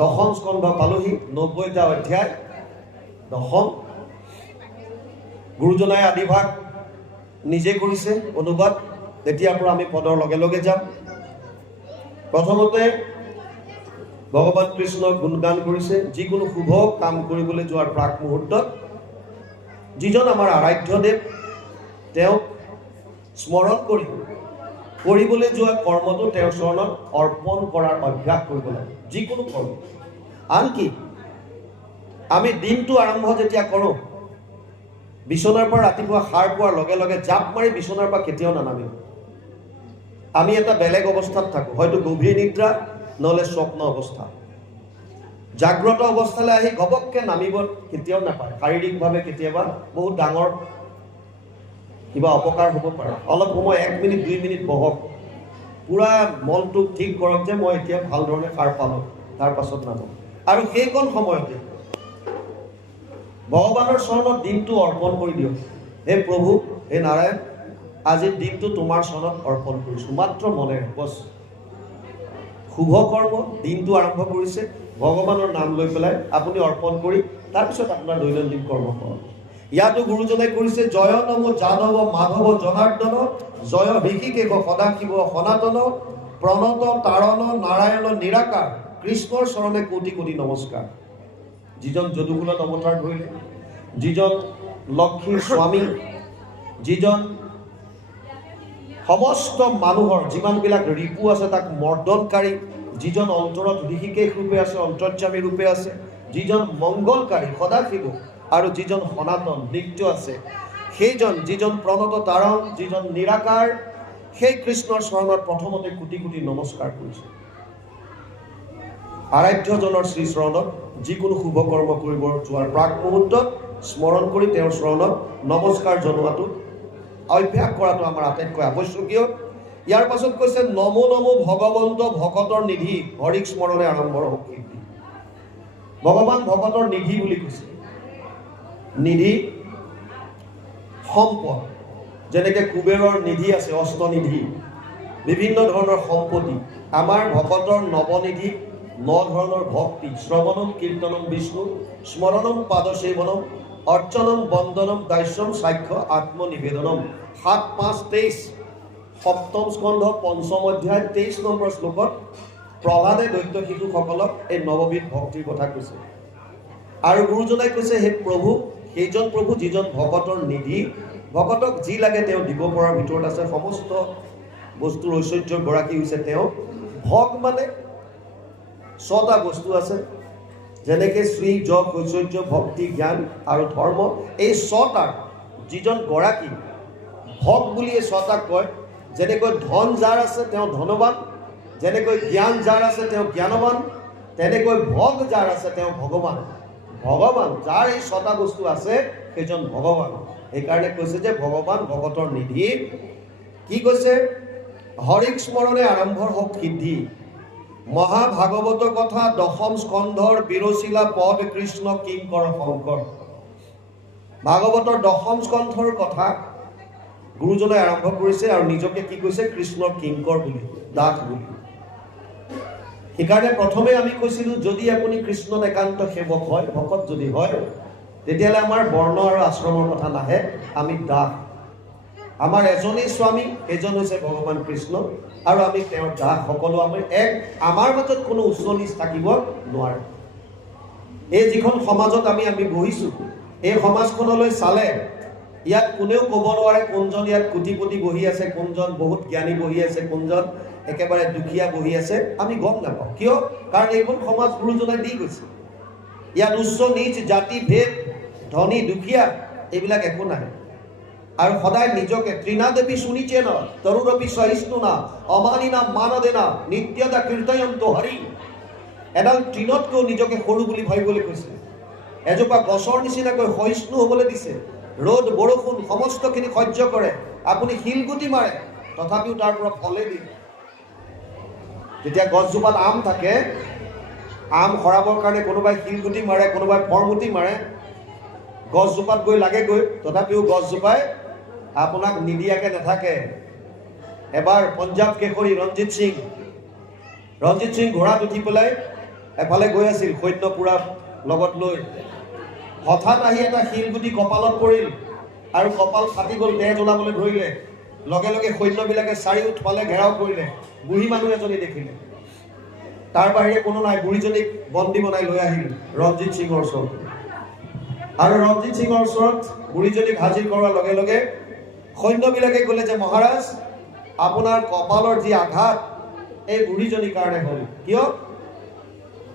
দশম স্কন্ধ পালোহি, 90টা অধ্যায়, দশম। গুৰুজনাই আদিভাগ নিজে কৰিছে অনুবাদ। তেতিয়াৰ পৰা আমি পদৰ লগে লগে যাম। প্ৰথমতে ভগৱান কৃষ্ণক গুণগান কৰিছে। যিকোনো শুভ কাম কৰিবলৈ যোৱাৰ প্ৰাক মুহূৰ্তত যিজন আমাৰ আৰাধ্যদেৱ, তেওঁক স্মৰণ কৰি কৰিবলৈ যোৱা কৰ্মটো তেওঁৰ চৰণত অৰ্পণ কৰাৰ অভ্যাস কৰিব লাগে। যিকোনো কৰ্ম, আনকি আমি দিনটো আৰম্ভ যেতিয়া কৰোঁ, বিচনাৰ পৰা ৰাতিপুৱা সাৰ পোৱাৰ লগে লগে জাপ মাৰি বিচনাৰ পৰা কেতিয়াও নানামিম। আমি এটা বেলেগ অৱস্থাত থাকোঁ, হয়তো গভীৰ নিদ্ৰা নহ'লে স্বপ্ন অৱস্থা। জাগ্ৰত অৱস্থালৈ আহি ঘপককৈ নামিব কেতিয়াও নাপায়। শাৰীৰিকভাৱে কেতিয়াবা বহুত ডাঙৰ কিবা অপকাৰ হ'ব পাৰে। অলপ সময় 1 মিনিট 2 মিনিট বহক, পূৰা মনটোক ঠিক কৰক যে মই এতিয়া ভাল ধৰণে সাৰ পালোঁ, তাৰ পাছত নামক। আৰু সেইকণ সময়তে ভগৱানৰ চৰণত দিনটো অৰ্পণ কৰি দিয়ক। হে প্ৰভু, হে নাৰায়ণ, আজিৰ দিনটো তোমাৰ চৰণত অৰ্পণ কৰিছোঁ, মাত্ৰ মনেৰে। বছ, শুভ কৰ্ম দিনটো আৰম্ভ কৰিছে, ভগৱানৰ নাম লৈ পেলাই আপুনি অৰ্পণ কৰি তাৰপিছত আপোনাৰ দৈনন্দিন কৰ্ম কৰক। ইয়াতো গুৰুজনাই কৰিছে, জয় নম যাদৱ মাধৱ জনাৰ্দন, জয় ঋষিকেশ সদাশিৱ সনাতন, প্ৰণত তাৰণ নাৰায়ণ নিৰাকাৰ, কৃষ্ণৰ চৰণে কোটি কোটি নমস্কাৰ। যিজন যদুকুলত অৱতাৰ ধৰিলে, যিজন লক্ষ্মীৰ স্বামী, যিজন সমস্ত মানুহৰ যিমানবিলাক ৰিপু আছে তাক মৰ্দনকাৰী, যিজন অন্তৰত ঋষিকেশ ৰূপে আছে, অন্তৰ্যামী ৰূপে আছে, যিজন মংগলকাৰী সদাশিৱ, আৰু যিজন সনাতন নিত্য আছে, সেইজন যিজন প্ৰণত তাৰণ, যিজন নিৰাকাৰ, সেই কৃষ্ণৰ চৰণত প্ৰথমতে কোটি কোটি নমস্কাৰ কৰিছে। আৰাধ্যজনৰ শ্ৰীচৰণত যিকোনো শুভ কৰ্ম কৰিব যোৱাৰ প্ৰাক মুহূৰ্তত স্মৰণ কৰি তেওঁৰ চৰণত নমস্কাৰ জনোৱাটো, অভ্যাস কৰাটো আমাৰ আটাইতকৈ আৱশ্যকীয়। ইয়াৰ পাছত কৈছে, নমো নমো ভগৱন্ত ভকতৰ নিধি, হৰিক স্মৰণে আৰম্ভ হওক কীৰ্তি। ভগৱান ভকতৰ নিধি বুলি কৈছে। নিধি সম্পদ, যেনেকৈ কুবেৰৰ নিধি আছে, অষ্টনিধি, বিভিন্ন ধৰণৰ সম্পত্তি। আমাৰ ভকতৰ নৱনিধি 9 ধৰণৰ ভক্তি: শ্ৰৱণম কীৰ্তনম বিষ্ণু, স্মৰণম পাদসেৱনম, অৰ্চনম বন্দনম দাস্যম সাক্ষ্য আত্মনিবেদনম। 7, 5, 23 সপ্তম স্কন্ধ 5ম অধ্যায় 23 নম্বৰ শ্লোকত প্ৰহ্লাদে দৈত্য শিশুসকলক এই নৱবিধ ভক্তিৰ কথা কৈছে। আৰু গুৰুজনাই কৈছে, হে প্ৰভু, সেইজন প্ৰভু যিজন ভকতৰ নিধি, ভকতক যি লাগে তেওঁ দিব পৰাৰ ভিতৰত আছে। সমস্ত বস্তুৰ ঐশ্বৰ্যৰ গৰাকী হৈছে তেওঁ। ভগ মানে 6টা বস্তু আছে, যেনেকৈ শ্ৰী, যশ, ঐশ্বৰ্য, ভক্তি, জ্ঞান আৰু ধৰ্ম। এই 6টাৰ যিজন গৰাকী ভগ বুলি এই 6টাক কয়। যেনেকৈ ধন যাৰ আছে তেওঁ ধনৱান, যেনেকৈ জ্ঞান যাৰ আছে তেওঁ জ্ঞানৱান, তেনেকৈ ভগ যাৰ আছে তেওঁ ভগৱান। ভগৱান যাৰ এই 6টা বস্তু আছে সেইজন ভগৱান। সেইকাৰণে কৈছে যে ভগৱান ভকতৰ নিধি। কি কৈছে? হৰিক স্মৰণে আৰম্ভ হওক সিদ্ধি। মহাভাগৱত কথা 10ম স্কন্ধৰ বিৰচিলা পদ কৃষ্ণ কিংকৰ শংকৰ। ভাগৱতৰ 10ম স্কন্ধৰ কথা গুৰুজনাই আৰম্ভ কৰিছে আৰু নিজকে কি কৈছে? কৃষ্ণৰ কিংকৰ বুলি, দাস বুলি। সেইকাৰণে প্ৰথমে আমি কৈছিলোঁ, যদি আপুনি কৃষ্ণত একান্ত সেৱক হয়, ভকত যদি হয়, তেতিয়াহ'লে আমাৰ বৰ্ণ আৰু আশ্ৰমৰ কথা নাহে, আমি দাস। আমাৰ এজনেই স্বামী, এজন হৈছে ভগৱান কৃষ্ণ, আৰু আমি তেওঁৰ দাস। সকলো আমি এক, আমাৰ মাজত কোনো উচ্চ নিচ থাকিব নোৱাৰে। এই যিখন সমাজত আমি বহিছোঁ, এই সমাজখনলৈ চালে ইয়াত কোনেও ক'ব নোৱাৰে কোনজন ইয়াত কোটিপতি বহি আছে, কোনজন বহুত জ্ঞানী বহি আছে, কোনজন একেবাৰে দুখীয়া বহি আছে, আমি গম নাপাওঁ। কিয়? কাৰণ এইখন সমাজ গুৰুজনাই দি গৈছে। ইয়াত উচ্চ নিচ, জাতি ভেদ, ধনী দুখীয়া এইবিলাক একো নাহে। আৰু সদায় নিজকে ত্ৰিনাদেৱী শুনিছে ন, তৰুৰপি সহিষ্ণু না, অমানিনা মানদেনা, নিত্যদা কীৰ্তয়ন্ত হৰি। এডাল তৃণতকৈও নিজকে সৰু বুলি ভাবিবলৈ কৈছে। এজোপা গছৰ নিচিনাকৈ সহিষ্ণু হ'বলৈ দিছে। ৰ'দ বৰষুণ সমস্তখিনি সহ্য কৰে। আপুনি শিলগুটি মাৰে, তথাপিও তাৰ পৰা ফলে দিয়ে। যেতিয়া গছজোপাত আম থাকে, আম সৰাবৰ কাৰণে কোনোবাই শিলগুটি মাৰে, কোনোবাই ফৰগুটি মাৰে, গছজোপাত গৈ লাগেগৈ, তথাপিও গছজোপাই আপোনাক নিদিয়াকৈ নাথাকে। এবাৰ পঞ্জাৱ কেশৰী ৰঞ্জিত সিং ঘোঁৰাত উঠি পেলাই এফালে গৈ আছিল সৈন্য পুৰা লগত লৈ, হঠাৎ আহি এটা শিলগুটি কপালত পৰিল আৰু কপাল ফাটি গ'ল, তেজ ওলাবলৈ ধৰিলে। লগে লগে সৈন্যবিলাকে চাৰিওফালে ঘেৰাও কৰিলে। বুঢ়ী মানুহ এজনী দেখিলে, তাৰ বাহিৰে কোনো নাই। বুঢ়ীজনীক বন্দী বনাই লৈ আহিল ৰঞ্জিত সিঙৰ ওচৰত, আৰু ৰঞ্জিত সিঙৰ ওচৰত বুঢ়ীজনীক হাজিৰ কৰোৱাৰ লগে লগে সৈন্যবিলাকে ক'লে যে মহাৰাজ, আপোনাৰ কপালৰ যি আঘাত এই বুঢ়ীজনীৰ কাৰণে হ'ল। কিয়?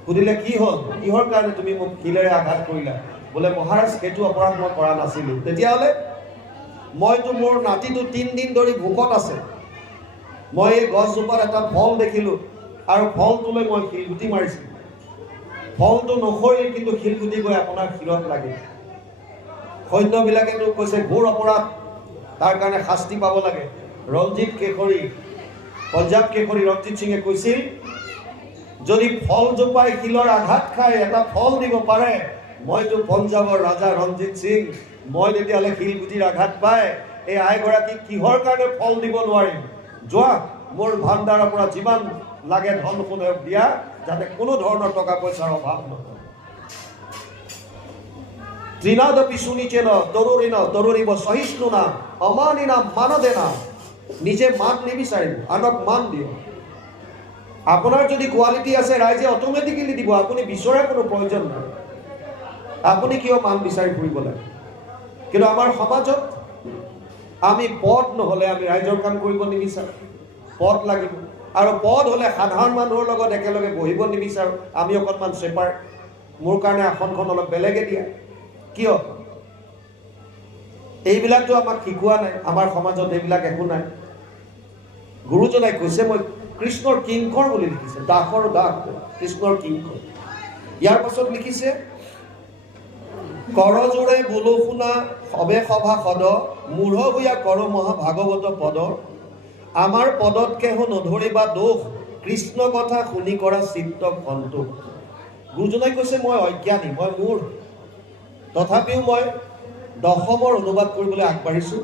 সুধিলে কি হ'ল, কিহৰ কাৰণে তুমি মোক শিলেৰে আঘাত কৰিলা? বোলে মহাৰাজ, সেইটো অপৰাধ মই কৰা নাছিলোঁ। তেতিয়াহ'লে মইতো মোৰ নাতিটো 3 দিন ধৰি ভোকত আছে, মই এই গছজোপাত এটা ফল দেখিলোঁ আৰু ফলটোলৈ মই শিলগুটি মাৰিছিলোঁ। ফলটো নসৰিল, কিন্তু শিলগুটি গৈ আপোনাৰ শিৰত লাগিল। সৈন্যবিলাকেতো কৈছে ঘোৰ অপৰাধ, তাৰ কাৰণে শাস্তি পাব লাগে। পঞ্জাৱ কেশৰী ৰঞ্জিত সিঙে কৈছিল, যদি ফলজোপাই শিলৰ আঘাত খাই এটা ফল দিব পাৰে, মইতো পঞ্জাৱৰ ৰাজা ৰঞ্জিত সিং, মই তেতিয়াহ'লে শিলগুটিৰ আঘাত পাই এই আইগৰাকীক কিহৰ কাৰণে ফল দিব নোৱাৰিম? যোৱা, মোৰ ভাণ্ডাৰৰ পৰা যিমান লাগে ধন সোণে দিয়া, যাতে কোনো ধৰণৰ টকা পইচাৰ অভাৱ নহয়। ত্ৰিনাদপি সুনিচেন তৰুণিব সহিষ্ণুনা অমানিনা মানদেনা। নিজে মান নিবিচাৰিব, আনক মান দিয়ক। আপোনাৰ যদি কোৱালিটি আছে ৰাইজে অট'মেটিকেলি দিব, আপুনি বিচৰাৰ কোনো প্ৰয়োজন নাই। আপুনি কিয় মান বিচাৰি ফুৰিব লাগে? কিন্তু আমাৰ সমাজত আমি পদ নহ'লে আমি ৰাইজৰ কাম কৰিব নিবিচাৰোঁ। পদ লাগিব, আৰু পদ হ'লে সাধাৰণ মানুহৰ লগত একেলগে বহিব নিবিচাৰোঁ। আমি অকণমান চেপাৰ, মোৰ কাৰণে আসনখন অলপ বেলেগে দিয়া। কিয়? এইবিলাকতো আমাক শিকোৱা নাই, আমাৰ সমাজত এইবিলাক একো নাই। গুৰুজনাই কৈছে, মই কৃষ্ণৰ কিংকৰ বুলি লিখিছে, দাসৰ দাস, কৃষ্ণৰ কিংকৰ। ইয়াৰ পাছত লিখিছে, কৰজোৰে বোলো শুনা সবে সভা সদ, মূঢ় ভূঞা কৰ মহা ভাগৱত পদ। আমাৰ পদত কেহ নধৰিবা দোষ, কৃষ্ণ কথা শুনি কৰা চিত্ত সন্তোষ। গুৰুজনাই কৈছে, মই অজ্ঞানী, মই মূঢ়, তথাপিও মই দশমৰ অনুবাদ কৰিবলৈ আগবাঢ়িছোঁ।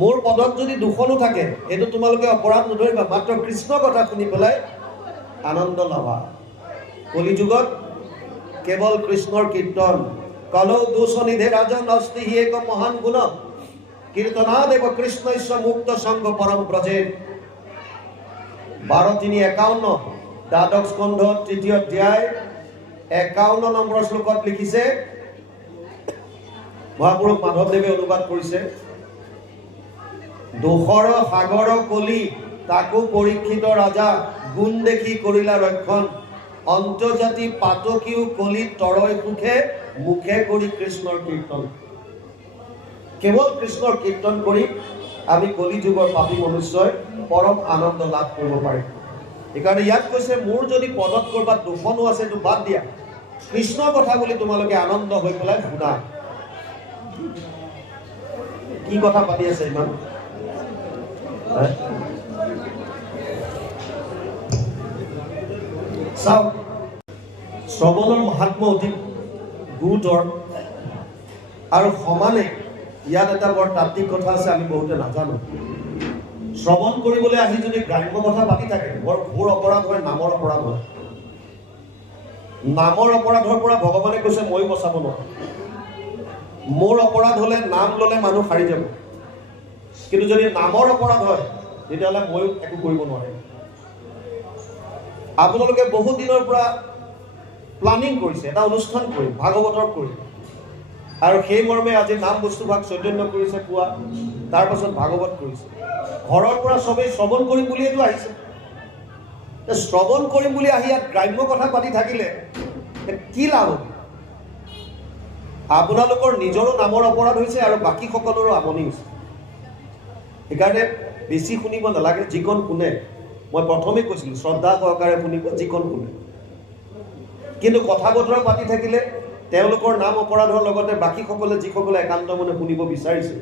মোৰ পদত যদি দুখনো থাকে, এইটো তোমালোকে অপৰাধ নধৰিবা, মাত্ৰ কৃষ্ণ কথা শুনি পেলাই আনন্দ ল'বা। কলিযুগত কেৱল কৃষ্ণৰ কীৰ্তন, কলৌ দোষ নিধে ৰাজন অস্তি হি এক মহান গুণ, কীৰ্তনাদেৱ কৃষ্ণস্য মুক্ত সংগ পৰম ব্ৰজে। 12:351 দ্বাদশ স্কন্ধ 3য় অধ্যায় 51 নম্বৰ শ্লোকত লিখিছে, মহাপুৰুষ মাধৱদেৱে অনুবাদ কৰিছে, দোষৰ সাগৰ কলি তাকো পৰীক্ষিত ৰাজা, গুণ দেখি কৰিলা ৰক্ষণ, অন্তৰ্জাতি পাতকীও কলি তৰৈ সুখে, মুখে কৰি কৃষ্ণৰ কীৰ্তন। কেৱল কৃষ্ণৰ কীৰ্তন কৰি আমি কলি যুগৰ পাপী মনুষ্যই পৰম আনন্দ লাভ কৰিব পাৰিম। সেইকাৰণে ইয়াত কৈছে, মোৰ যদি পদত কৰবাত দোষণো আছে, এইটো বাদ দিয়া, কৃষ্ণৰ কথা বুলি তোমালোকে আনন্দ হৈ পেলাই শুনা। কি কথা পাতি আছে ইমান? চাওক, শ্ৰৱণৰ মহাত্ম অতি গুৰুতৰ, আৰু সমানে ইয়াত এটা বৰ তাত্বিক কথা আছে, আমি বহুতে নাজানো। শ্ৰৱণ কৰিবলৈ আহি যদি গ্ৰাম্য কথা পাতি থাকে, বৰ ঘোৰ অপৰাধ হয়, নামৰ অপৰাধ হয়। নামৰ অপৰাধৰ পৰা ভগৱানে কৈছে, ময়ো বচাব নোৱাৰো। মোৰ অপৰাধ হ'লে, নাম ল'লে মানুহ সাৰি যাব, কিন্তু যদি নামৰ অপৰাধ হয়, তেতিয়াহ'লে ময়ো একো কৰিব নোৱাৰিম। আপোনালোকে বহু দিনৰ পৰা প্লানিং কৰিছে, এটা অনুষ্ঠান কৰিম, ভাগৱতৰ কৰিম, আৰু সেই মৰ্মে আজি নাম বস্তুভাগ চৈতন্য কৰিছে পুৱা, তাৰ পাছত ভাগৱত কৰিছে। ঘৰৰ পৰা চবেই শ্ৰৱণ কৰিম বুলিয়েতো আহিছে। শ্ৰৱণ কৰিম বুলি আহি ইয়াত গ্ৰাম্য কথা পাতি থাকিলে কি লাভ হ'ব? আপোনালোকৰ নিজৰো নামৰ অপৰাধ হৈছে আৰু বাকী সকলৰো আমনি হৈছে। সেইকাৰণে বেছি শুনিব নালাগে, যিকণ শুনে, মই প্ৰথমে কৈছিলোঁ, শ্ৰদ্ধা সহকাৰে শুনিব যিকণ শুনে। কিন্তু কথা বতৰা পাতি থাকিলে তেওঁলোকৰ নাম অপৰাধৰ লগতে বাকীসকলে যিসকলে একান্ত মনে শুনিব বিচাৰিছে,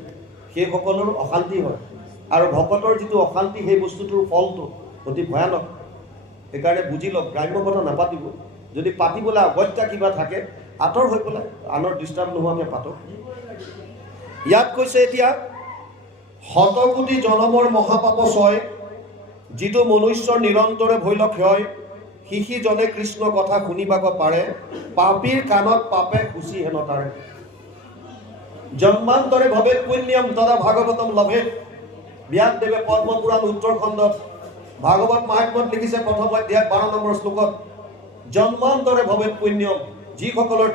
সেইসকলৰ অশান্তি হয়। আৰু ভকতৰ যিটো অশান্তি, সেই বস্তুটোৰ ফলটো অতি ভয়ানক। সেইকাৰণে বুজি লওক, গ্ৰাম্য কথা নাপাতিব। যদি পাতিবলৈ অগত্যা কিবা থাকে, আঁতৰ হৈ পেলাই আনৰ ডিষ্টাৰ্ব নোহোৱাকৈ পাতক। ইয়াত কৈছে এতিয়া, শতকোটি জনমৰ মহাপাপ ছয়, যিটো মনুষ্যৰ নিৰন্তৰে ভৈল ক্ষয়, শিশিজনে কৃষ্ণ কথা শুনিবাক পাৰে পাপীৰ কাণত পাপে খুচি হেন তাৰে জন্মান্তৰে ভৱেত পুণ্যম তদা ভাগৱতম লভেত ব্যাসদেৱে পদ্মপুৰাণ উত্তৰ খণ্ডত ভাগৱত মহাত্ম্যত লিখিছে প্ৰথম অধ্যায় 12 নম্বৰ শ্লোকত জন্মান্তৰে ভৱেত পুণ্যম যিসকলৰ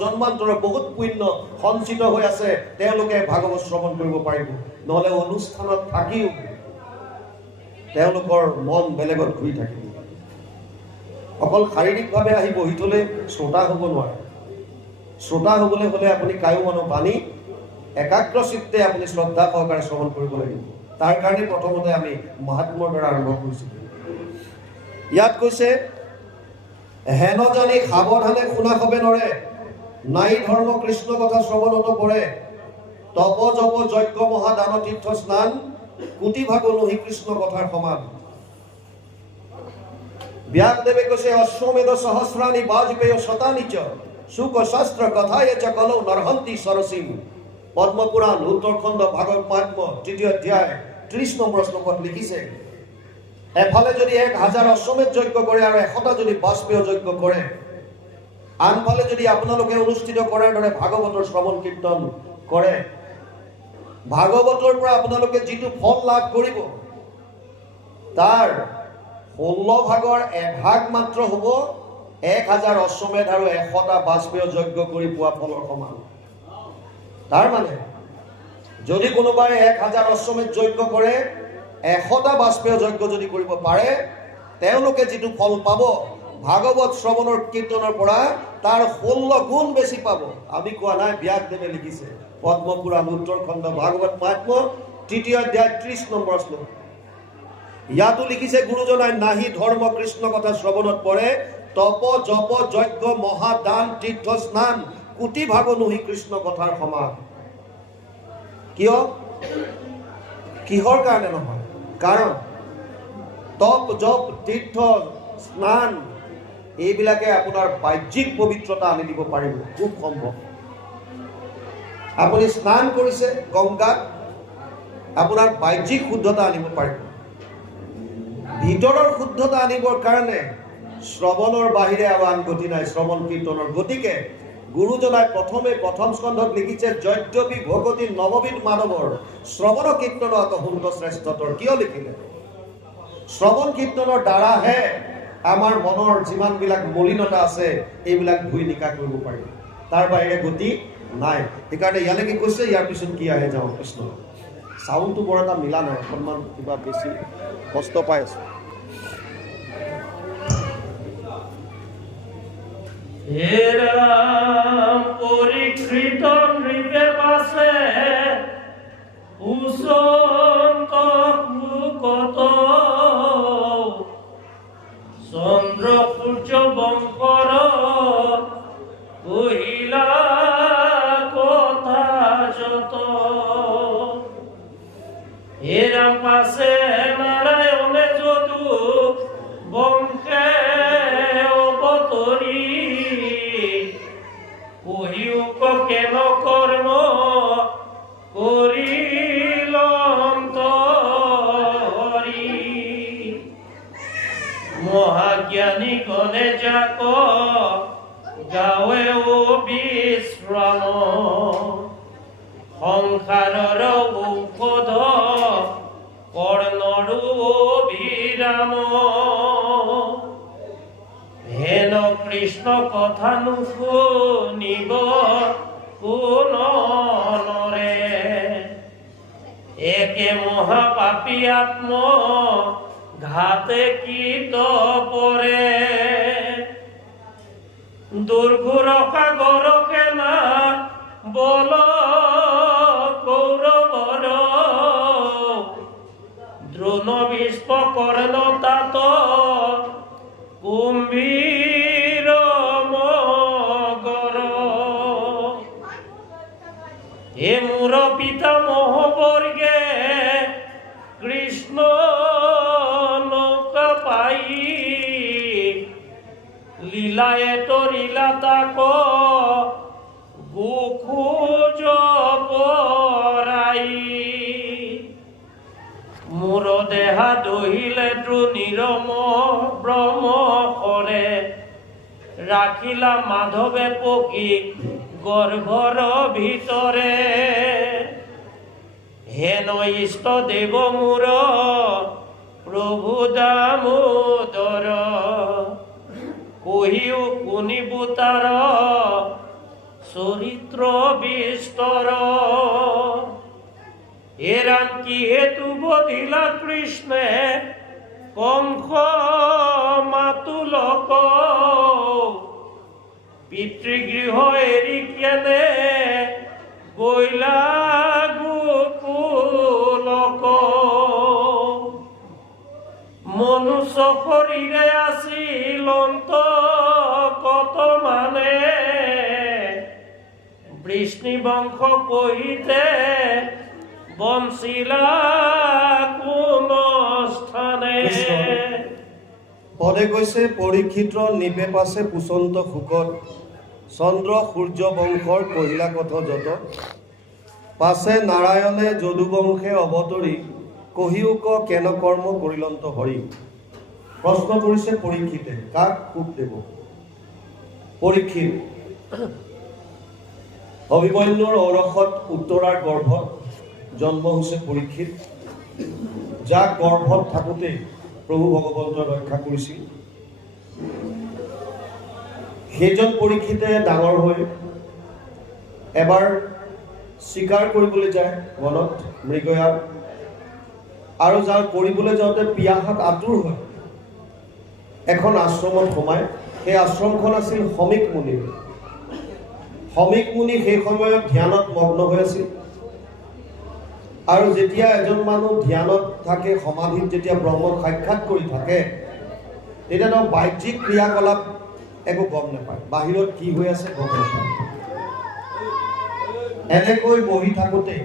জন্মান্তৰৰ বহুত পুণ্য সঞ্চিত হৈ আছে তেওঁলোকে ভাগৱত শ্ৰৱণ কৰিব পাৰিব নহলে অনুষ্ঠানত থাকিও তেওঁলোকৰ মন বেলেগত ঘূৰি থাকিব অকল শাৰীৰিকভাৱে আহি বহি থলে শ্ৰোতা হ'ব নোৱাৰে শ্ৰোতা হ'বলৈ হ'লে আপুনি কায়ো মনো বাণী একাগ্ৰ চিত্তে আপুনি শ্ৰদ্ধা সহকাৰে শ্ৰৱণ কৰিব লাগিব তাৰ কাৰণে প্ৰথমতে আমি মহাত্মৰ দ্বাৰা আৰম্ভ কৰিছিলোঁ ইয়াত কৈছে হেন জানি সাৱধানে শুনা হবে নৰে নাই ধৰ্ম কৃষ্ণ কথা শ্ৰৱণত পৰে তপ জপ যজ্ঞ মহাদান তীৰ্থ স্নান কোটি ভাগ নহি কৃষ্ণ কথাৰ সমান ব্যাসদেৱে কৈছে অশ্বমেধ সহস্ৰাণি বাজপেয় শতানিচ শুক শাস্ত্ৰ কথায় চ কলৌ নৰহন্তি সৰসীম পদ্মপুৰাণ উত্তৰখণ্ড ভাগৱত মহাত্ম্য 3য় অধ্যায় 30 নম্বৰ শ্লোকত লিখিছে এফালে যদি 1000 অশ্বমেধ যজ্ঞ কৰে আৰু 100টা যদি বাজপেয় যজ্ঞ কৰে আনফালে যদি আপোনালোকে অনুষ্ঠিত কৰাৰ দৰে ভাগৱতৰ শ্ৰৱণ কীৰ্তন কৰে ভাগৱতৰ পৰা আপোনালোকে যিটো ফল লাভ কৰিব তাৰ 16 ভাগৰ এভাগ মাত্ৰ হ'ব 1000 অশ্বমেধ আৰু 100টা বাজপেয় যজ্ঞ কৰি পোৱা ফলৰ সমান তাৰ মানে যদি কোনোবাই 1000 অশ্বমেধ যজ্ঞ কৰে 100টা বাজপেয় যজ্ঞ যদি কৰিব পাৰে তেওঁলোকে যিটো ফল পাব ভাগৱত শ্ৰৱণৰ কীৰ্তনৰ পৰা তাৰ 16 গুণ বেছি পাব আমি কোৱা নাই ব্যাসদেৱে লিখিছে পদ্মপুৰাণ উত্তৰখণ্ড ভাগৱত মহাত্ম্য 3য় অধ্যায় 30 নম্বৰ শ্লোক ইয়াতো লিখিছে গুৰুজনাই নাহি ধৰ্ম কৃষ্ণ কথা শ্ৰৱণত পৰে তপ জপ যজ্ঞ মহাদান তীৰ্থ স্নান কোটি ভাগ নহি কৃষ্ণ কথাৰ সমান কিয় কিহৰ কাৰণে নহয় কাৰণ তপ জপ তীৰ্থ স্নান এইবিলাকে আপোনাৰ বাহ্যিক পবিত্ৰতা আনি দিব পাৰিব খুব সম্ভৱ আপুনি স্নান কৰিছে গংগাত আপোনাৰ বাহ্যিক শুদ্ধতা আনিব পাৰিব ভিতৰৰ শুদ্ধতা আনিবৰ কাৰণে শ্ৰৱণৰ বাহিৰে আৰু আন গতি নাই শ্ৰৱণ কীৰ্তনৰ গতিকে গুৰুজনাই প্ৰথম স্কন্ধত লিখিছে যদ্যপি ভগতি নৱবিধ মানৱৰ শ্ৰৱণ কীৰ্তনত অহুন্ত শ্ৰেষ্ঠতৰ কিয় লিখিলে শ্ৰৱণ কীৰ্তনৰ দ্বাৰাহে আমাৰ মনৰ যিমানবিলাক মলিনতা আছে এইবিলাক ধুই নিকা কৰিব পাৰি তাৰ বাহিৰে গতি নাই সেইকাৰণে ইয়ালৈকে কৈছে ইয়াৰ পিছত কি আহে যাওঁ কৃষ্ণ চাউণ্ডটো বৰ এটা মিলা নাই অকণমান কিবা বেছি কষ্ট পাই আছো হে ৰাম পৰীক্ষিত নৃপে পাছে উচন্ত মুকত চন্দ্ৰ সূৰ্য বংকৰ কহিলা কথা যত হে ৰাম পাছে নাৰায়ণে যদু বংশে অৱতৰী কহিউক কেন কৰ্ম কৰিলন্ত হৰি মহাজ্ঞানী গণে যাক গাৱে বিশ্ৰাম সংসাৰৰ ঔষধ কৰ্ণৰো অভিৰাম হেন কৃষ্ণ কথা নুশুনিব কোন নৰে একে মহাপাপী আত্ম ঘাতে কীট পৰে দুৰ্ঘুৰকা গৰকে না বল কৌৰৱৰ দ্ৰোণ ভীষ্ম কৰ্ণ তাত কুম্ভীৰ মগৰ হে মোৰ পিতা মহবৰ্গে কৃষ্ণ নৌকা পাই লীলায়ে তৰিলা তাক গোখোজ পৰাই মোৰ দেহা দহিলে নিৰম ব্ৰহ্ম কৰে ৰাখিলা মাধৱে পকি গৰ্ভৰ ভিতৰে হেন ইষ্ট দেৱ মোৰ প্ৰভু দামোদৰ কহিও শুনিব তাৰ চৰিত্ৰ বিস্তৰ এৰাম কি হেতু বধিলা কৃষ্ণে কংস মাতুলক পিতৃগৃহ এৰি কেনে গৈলা গোকুলক মনুষ্য শৰীৰে আছিল অন্ত কত মানে বৃষ্ণি বংশ কহিতে বংশিলা কোন স্থানে পদে কৈছে পৰীক্ষিতৰ নিপে পাছে পুচন্ত শুকত চন্দ্ৰ সূৰ্য বংশৰ কহিলা কথ যত পাছে নাৰায়ণে যদুবংশে অৱতৰি কহিউক কেন কৰ্ম কৰিলন্ত হৰি। প্ৰশ্ন কৰিছে পৰীক্ষিতে, কাক সুখ দেব? পৰীক্ষিত অভিমন্যুৰ ঔৰসত উত্তৰাৰ গৰ্ভত জন্ম হৈছে পৰীক্ষিত, যাক গৰ্ভত থাকোঁতেই প্ৰভু ভগৱন্তই ৰক্ষা কৰিছিল। সেইজন পৰীক্ষিতে ডাঙৰ হৈ এবাৰ চিকাৰ কৰিবলৈ যায় বনত মৃগয়া, আৰু যাৰ কৰিবলৈ যাওঁতে পিয়াহত আতুৰ হয় এখন আশ্ৰমত সোমায়। সেই আশ্ৰমখন আছিল সমীক মুনিৰ। সমীক মুনি সেই সময়ত ধ্যানত মগ্ন হৈ আছিল, আৰু যেতিয়া এজন মানুহ ধ্যানত থাকে, সমাধিত যেতিয়া ব্ৰহ্মক সাক্ষাৎ কৰি থাকে, তেতিয়া তেওঁ বাহ্যিক ক্ৰিয়াকলাপ একো গম নাপায়, বাহিৰত কি হৈ আছে গম নাপায়। এনেকৈ বহি থাকোঁতে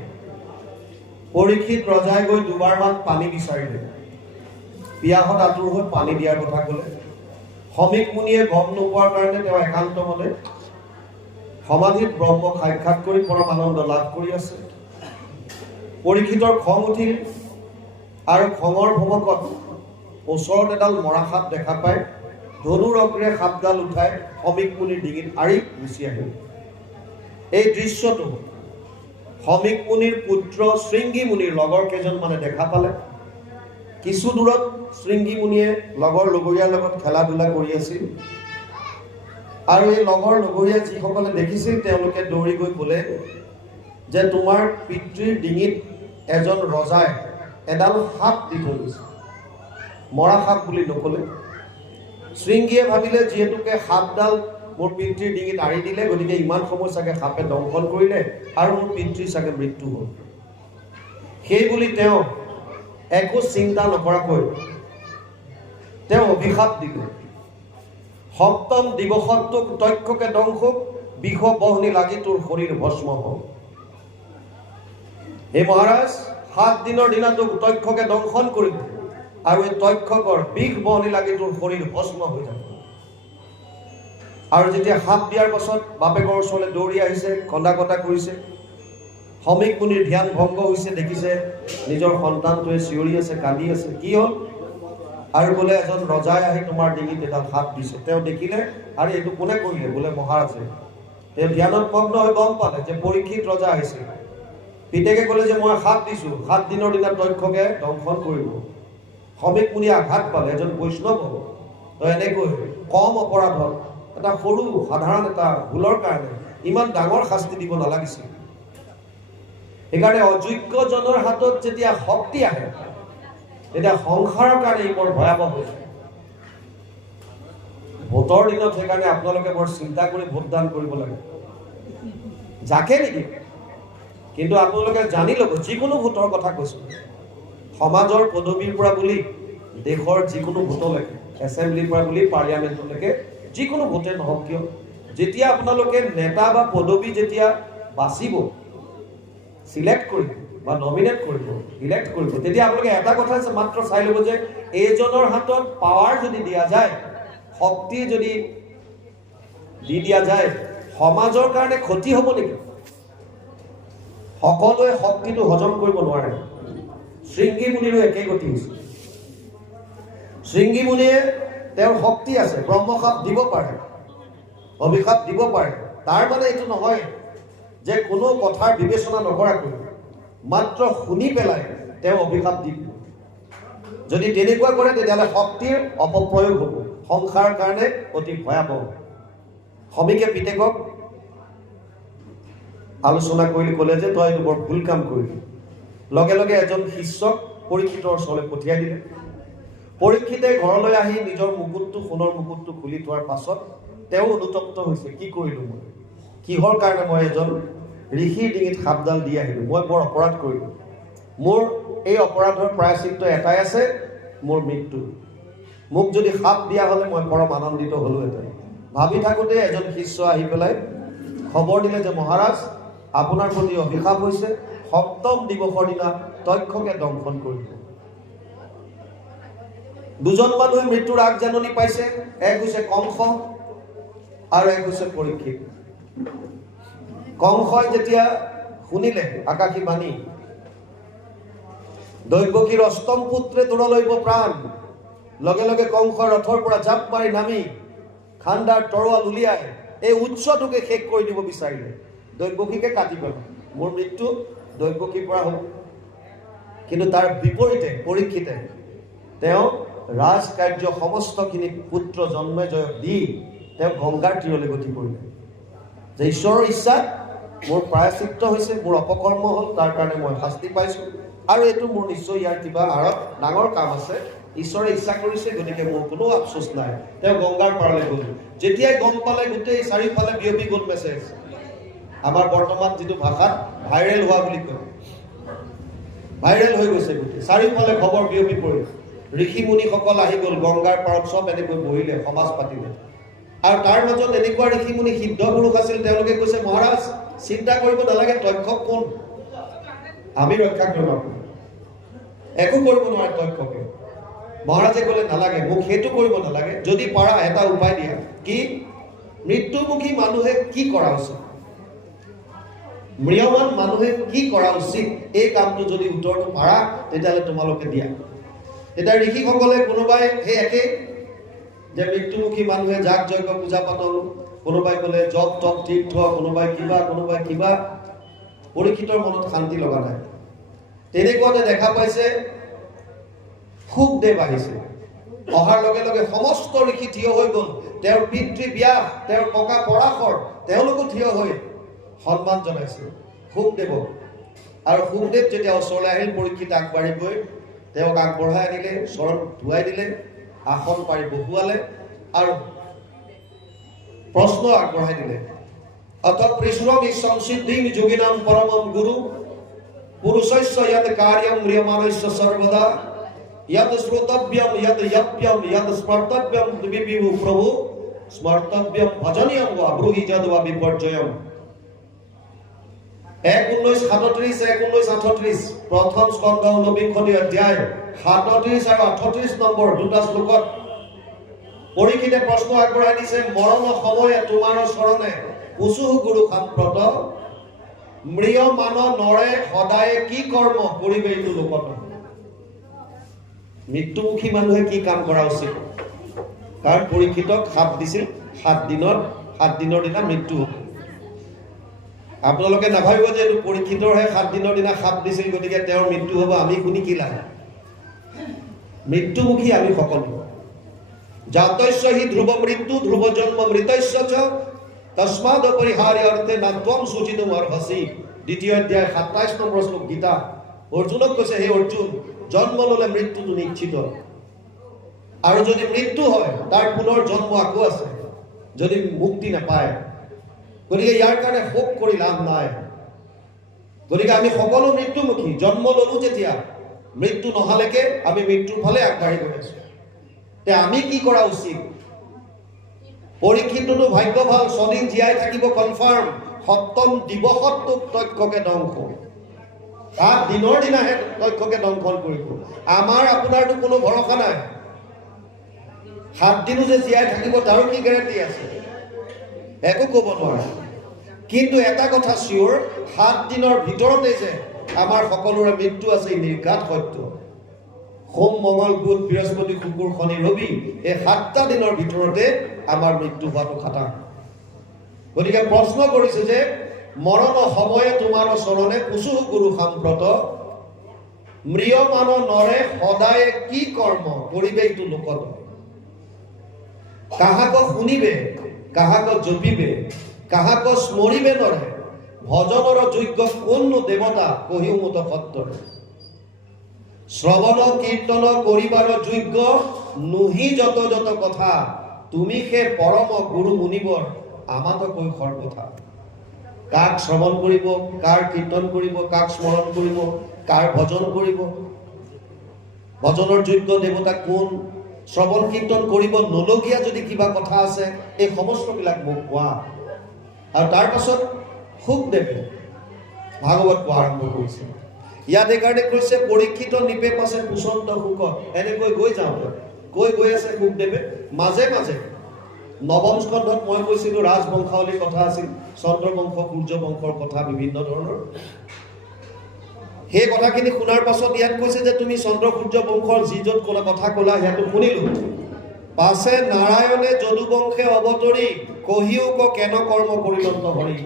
পৰীক্ষিত ৰজাই গৈ দুবাৰমান পানী বিচাৰিলে। পিয়াহত আতুৰ হৈ পানী দিয়াৰ কথা ক'লে। সমীক মুনিয়ে গম নোপোৱাৰ কাৰণে তেওঁ একান্ত মনে সমাধিত ব্ৰহ্মক সাক্ষাৎ কৰি পৰম আনন্দ লাভ কৰি আছে। পৰীক্ষিতৰ খং উঠিল, আৰু খঙৰ ভমকত ওচৰত এডাল মৰা সাপ দেখা পায় ধনুৰ অগ্ৰে সাপডাল উঠাই সমীক মুনিৰ ডিঙিত আৰি গুচি আহিল। এই দৃশ্যটো সমীক মুনিৰ পুত্ৰ শৃংগী মুনিৰ লগৰ কেইজনমানে দেখা পালে। কিছু দূৰত শৃংগী মুনিয়ে লগৰ লগৰীয়াৰ লগত খেলা ধূলা কৰি আছিল, আৰু এই লগৰ লগৰীয়া যিসকলে দেখিছিল তেওঁলোকে দৌৰি গৈ ক'লে যে তোমাৰ পিতৃৰ ডিঙিত এজন ৰজাই এডাল সাপ দি থৈ গৈছে। মৰা সাপ বুলি নক'লে। শৃংগীয়ে ভাবিলে যিহেতুকে সাপডাল মোৰ পিতৃৰ ডিঙিত আৰি দিলে, গতিকে ইমান সময় চাগে সাপে দংশন কৰিলে আৰু মোৰ পিতৃৰ চাগে মৃত্যু হ'ল। সেই বুলি তেওঁ একো চিন্তা নকৰাকৈ তেওঁ অভিশাপ দিলে, সপ্তম দিৱসত তোক তক্ষকে দংশক, বিষ বহনি লাগি তোৰ শৰীৰ ভস্ম হওক। হে মহাৰাজ, 7 দিনৰ দিনা তোক তক্ষকে দংশন কৰিব, আৰু এই তক্ষকৰ বিষ বহনি লাগি তোৰ শৰীৰ ভস্ম হৈ যাব। আৰু যেতিয়া সাপ দিয়াৰ পাছত বাপেকৰ ওচৰলৈ দৌৰি আহিছে, খন্দা কটা কৰিছে, সমীক মুনিৰ ধ্যান ভংগ হৈছে, দেখিছে নিজৰ সন্তানটোৱে চিঞৰি আছে, কান্দি আছে, কি হ'ল? আৰু বোলে এজন ৰজাই আহি তোমাৰ ডিঙিত এডাল সাপ দিছে। তেওঁ দেখিলে, আৰু এইটো কোনে কৰিলে? বোলে মহাৰাজে। তেওঁ ধ্যানত মগ্ন হৈ গম পালে যে পৰীক্ষিত ৰজা আহিছে। পিতেকে ক'লে যে মই সাপ দিছোঁ, 7 দিনৰ দিনা তক্ষকে দংশন কৰিব। সমীক মুনিয়ে আঘাত পালে, এজন বৈষ্ণৱ হ'ব, তো এনেকৈ কম অপৰাধত এটা সৰু সাধাৰণ এটা ভুলৰ কাৰণে ইমান ডাঙৰ শাস্তি দিব নালাগিছিল। সেইকাৰণে অযোগ্যজনৰ হাতত যেতিয়া শক্তি আহে, তেতিয়া সংসাৰৰ কাৰণে ই বৰ ভয়াৱহ হৈ যায়। ভোটৰ দিনত সেইকাৰণে আপোনালোকে বৰ চিন্তা কৰি ভোটদান কৰিব লাগে, যাকে নিদিয়ে। কিন্তু আপোনালোকে জানি ল'ব, যিকোনো ভোটৰ কথা কৈছোঁ, সমাজৰ পদবীৰ পৰা বুলি দেশৰ যিকোনো ভোটলৈকে, এছেম্বলিৰ পৰা বুলি পাৰ্লিয়ামেণ্টলৈকে যিকোনো ভোটে নহওক কিয়, যেতিয়া আপোনালোকে নেতা বা পদবী যেতিয়া বাচিব, সিলেক্ট কৰিব বা নমিনেট কৰিব, ইলেক্ট কৰিব, তেতিয়া আপোনালোকে এটা কথা মাত্ৰ চাই ল'ব যে এইজনৰ হাতত পাৱাৰ যদি দিয়া যায়, শক্তি যদি দি দিয়া যায়, সমাজৰ কাৰণে ক্ষতি হ'ব নেকি? সকলোৱে শক্তিটো হজম কৰিব নোৱাৰে। শৃংগী মুনিৰো একেই গতি হৈছে। শৃংগী মুনিয়ে তেওঁৰ শক্তি আছে, ব্ৰহ্মশাপ দিব পাৰে, অভিশাপ দিব পাৰে। তাৰ মানে এইটো নহয় যে কোনো কথাৰ বিবেচনা নকৰাকৈ মাত্ৰ শুনি পেলাই তেওঁ অভিশাপ দিব। যদি তেনেকুৱা কৰে তেতিয়াহ'লে শক্তিৰ অপপ্ৰয়োগ হ'ব, সংসাৰৰ কাৰণে অতি ভয়াৱহ। সমীকে পিতেকক আলোচনা কৰি ক'লে যে তই বৰ ভুল কাম কৰিলি। লগে লগে এজন শিষ্যক পৰীক্ষিতৰ ওচৰলৈ পঠিয়াই দিলে। পৰীক্ষিতে ঘৰলৈ আহি নিজৰ মুকুটটো, সোণৰ মুকুটটো খুলি থোৱাৰ পাছত তেওঁ অনুতপ্ত হৈছে, কি কৰিলোঁ মই, কিহৰ কাৰণে মই এজন ঋষিৰ ডিঙিত সাপডাল দি আহিলোঁ, মই বৰ অপৰাধ কৰিলোঁ। মোৰ এই অপৰাধৰ প্ৰায়শ্চিত্ত এটাই আছে, মোৰ মৃত্যু। মোক যদি সাপ দিয়া হ'লে মই পৰম আনন্দিত হ'লোহেঁতেন। ভাবি থাকোঁতে এজন শিষ্য আহি পেলাই খবৰ দিলে যে মহাৰাজ, আপোনাৰ প্ৰতি অভিশাপ হৈছে, সপ্তম দিৱসৰ দিনা তক্ষকে দংশন কৰিব। দুজন মানুহে মৃত্যুৰ আগজাননী পাইছে, এক হৈছে কংস আৰু এক হৈছে পৰীক্ষিত। কংসই যেতিয়া শুনিলে আকাশী বাণী, দৈৱকীৰ অষ্টম পুত্ৰে তোৰ লইব প্ৰাণ, লগে লগে কংসৰ ৰথৰ পৰা জাপ মাৰি নামি খাণ্ডাৰ তৰোৱাল উলিয়াই এই উৎসটোকে শেষ কৰি দিব বিচাৰিলে। দৈৱকীকে কাটি পেলাম, মোৰ মৃত্যু দৈৱকীৰ পৰা হ'ব। কিন্তু তাৰ বিপৰীতে পৰীক্ষিতে তেওঁ ৰাজকাৰ্য সমস্তখিনি পুত্ৰ জন্মেজয়ক দি তেওঁ গংগাৰ তীৰলৈ গতি কৰিলে যে ঈশ্বৰৰ ইচ্ছাত মোৰ প্ৰায়শ্চিত্ত হৈছে, মোৰ অপকৰ্ম হ'ল, তাৰ কাৰণে মই শাস্তি পাইছোঁ, আৰু এইটো মোৰ নিশ্চয় ইয়াৰ কিবা আঁৰত ডাঙৰ কাম আছে, ঈশ্বৰে ইচ্ছা কৰিছে, গতিকে মোৰ কোনো আফচোচ নাই। তেওঁ গংগাৰ পাৰলৈ গ'ল। যেতিয়াই গম পালে গোটেই চাৰিওফালে বিয়পি গ'ল মেছেজ, আমাৰ বৰ্তমান যিটো ভাষাত ভাইৰেল হোৱা বুলি কয়, ভাইৰেল হৈ গৈছে গোটেই চাৰিওফালে খবৰ বিয়পি পৰিল। ঋষি মুনিসকল আহি গ'ল, গংগাৰ পাৰত চব এনেকৈ বহিলে, সমাজ পাতিলে। আৰু তাৰ মাজত এনেকুৱা ঋষি মুনি সিদ্ধ পুৰুষ আছিল, তেওঁলোকে কৈছে মহাৰাজ চিন্তা কৰিব নালাগে, তক্ষক কোন, আমি ৰক্ষা কৰিম, একো কৰিব নোৱাৰে তক্ষকে। মহাৰাজে ক'লে নালাগে, মোক সেইটো কৰিব নালাগে, যদি পাৰা এটা উপায় দিয়া। কি? মৃত্যুমুখী মানুহে কি কৰা উচিত, ম্ৰিয়মান মানুহে কি কৰা উচিত, এই কামটো যদি উত্তৰটো পাৰা তেতিয়াহ'লে তোমালোকে দিয়া। তেতিয়া ঋষিসকলে কোনোবাই সেই একেই যে মৃত্যুমুখী মানুহে যাগ যজ্ঞ পূজা পাতল, কোনোবাই ক'লে জপ তপ তীৰ্থ, কোনোবাই কিবা। পৰীক্ষিতৰ মনত শান্তি লগা নাই। তেনেকুৱাতে দেখা পাইছে শুকদেৱ আহিছে। অহাৰ লগে লগে সমস্ত ঋষি থিয় হৈ গ'ল। তেওঁৰ পিতৃ ব্যাস, তেওঁৰ ককা পৰাশৰ, তেওঁলোকো থিয় হৈ সন্মান জনাইছে শুকদেৱক। আৰু শুকদেৱ যেতিয়া ওচৰলৈ আহিল, পৰীক্ষিত আগবাঢ়ি গৈ তেওঁক আগবঢ়াই আনিলে, চৰণ ধুৱাই দিলে, আসন পাৰি বহুৱালে আৰু প্ৰশ্ন আগবঢ়াই দিলে। অতঃ পৃষ্ণম সংসিদ্ধিম যোগিনাম পৰমম গুৰু পুৰুষস্য যৎ কাৰ্যম ম্ৰিয়মানস্য সর্বদা যৎ শ্রোতব্যম যৎ যপ্যম যৎ স্মর্তব্যম বিবিহু প্রভু স্মর্তব্যম ভজনীয়ম বা ব্রুহি যদ্বা বিপর্যয়ম। ১:১৯:৩৭, ১:১৯:৩৮ প্ৰথম স্কন্ধ ২৯ অধ্যায় ৩৭ আৰু ৩৮ নম্বৰ দুটা শ্লোকত পৰীক্ষিতে প্ৰশ্ন আগবঢ়াই দিছে, মৰণ সময়ে তোমাৰ চৰণে পুচুহু গুৰু সাম্প্ৰত ম্ৰিয়মান নৰে সদায়ে কি কৰ্ম কৰিবে এইটো লোকত। মৃত্যুমুখী মানুহে কি কাম কৰা উচিত? কাৰণ পৰীক্ষিতক সাপ দিছিল, ৭ দিনৰ দিনা মৃত্যু হ'ব। আপোনালোকে নাভাবিব যে এইটো পৰীক্ষিতৰহে ৭ দিনৰ দিনা সাপ দিছিল, গতিকে তেওঁৰ মৃত্যু হ'ব, আমি শুনি কি লাভ। মৃত্যুমুখী আমি সকলো। জাতস্য হি ধ্ৰুৱ মৃত্যু ধ্ৰুৱ জন্ম মৃতস্য চ তস্মাদ অপৰিহাৰ্য অৰ্থে ন ত্বম শুচিতুম অৰ্হসি। ২য় অধ্যায় ২৭ নম্বৰ শ্লোক গীতা। অৰ্জুনক কৈছে, হে অৰ্জুন, জন্ম ল'লে মৃত্যুটো নিশ্চিত, আৰু যদি মৃত্যু হয় তাৰ পুনৰ জন্ম আকৌ আছে, যদি মুক্তি নাপায়। গতিকে ইয়াৰ কাৰণে শোক কৰি লাভ নাই। গতিকে আমি সকলো মৃত্যুমুখী। জন্ম ল'লো যেতিয়া, মৃত্যু নহালৈকে আমি মৃত্যুৰ ফালে আগবাঢ়ি গৈ আছো। আমি কি কৰা উচিত? পৰীক্ষিতটো ভাগ্য ভাল, ৬ দিন জীয়াই থাকিব কনফাৰ্ম। সপ্তম দিৱসত তক্ষকে দংশন, ৭ দিনৰ দিনাহে তক্ষকে দংশন কৰিব। আমাৰ আপোনাৰতো কোনো ভৰসা নাই। 7 দিনো যে জীয়াই থাকিব তাৰো কি গেৰেণ্টি আছে? একো ক'ব নোৱাৰে। কিন্তু এটা কথা চিয়ৰ, 7 দিনৰ ভিতৰতে যে আমাৰ সকলোৰে মৃত্যু আছে, নিৰ্ঘাত সত্য। সোম, মঙল, বুধ, বৃহস্পতি, শুকুৰ, শনি, ৰবি, এই 7টা দিনৰ ভিতৰতে আমাৰ মৃত্যু হোৱাটো খাটাং। গতিকে প্ৰশ্ন কৰিছে যে মৰণ সময়ে তোমাৰ চৰণে পুছু গুৰু সাম্প্ৰত, ম্ৰিয়মান নৰে সদায় কি কৰ্ম কৰিবে এইটো লোকত। কাহাক শুনিবে, কাহাক জপিবে, কাহাক স্মৰিবে নৰে, ভজনৰ যোগ্য কোননো দেৱতা কহিও মত সত্তৰে। শ্ৰৱণ কীৰ্তন কৰিবাৰ যোগ্য নুহি যত যত কথা, তুমি সে পৰম গুৰু মুনিবৰ আমাতকৈ সৰ্বথা। কাক শ্ৰৱণ কৰিব, কাৰ কীৰ্তন কৰিব, কাক স্মৰণ কৰিব, কাৰ ভজন কৰিব, ভজনৰ যোগ্য দেৱতা কোন, শ্ৰৱণ কীৰ্তন কৰিব নলগীয়া যদি কিবা কথা আছে, এই সমস্তবিলাক মোক কোৱা। আৰু তাৰ পাছত শুকদেৱে ভাগৱত কোৱা আৰম্ভ কৰিছে। ইয়াত এইকাৰণে কৈছে পৰীক্ষিত নিপে পাছে পুচন্ত শুকত, এনেকৈ গৈ যাওঁতে গৈ আছে শুকদেৱে। মাজে মাজে নৱম স্কন্ধত মই কৈছিলো ৰাজবংশাৱলীৰ কথা আছিল, চন্দ্ৰবংশ, সূৰ্য বংশৰ কথা বিভিন্ন ধৰণৰ। সেই কথাখিনি শুনাৰ পাছত ইয়াত কৈছে যে তুমি চন্দ্ৰ সূৰ্য বংশৰ যি য'ত কোনা কথা ক'লা সেয়াটো শুনিলো। পাছে নাৰায়ণে যদুবংশে অৱতৰি, কহিও ক কেন কৰ্ম কৰিলন্ত হৰি।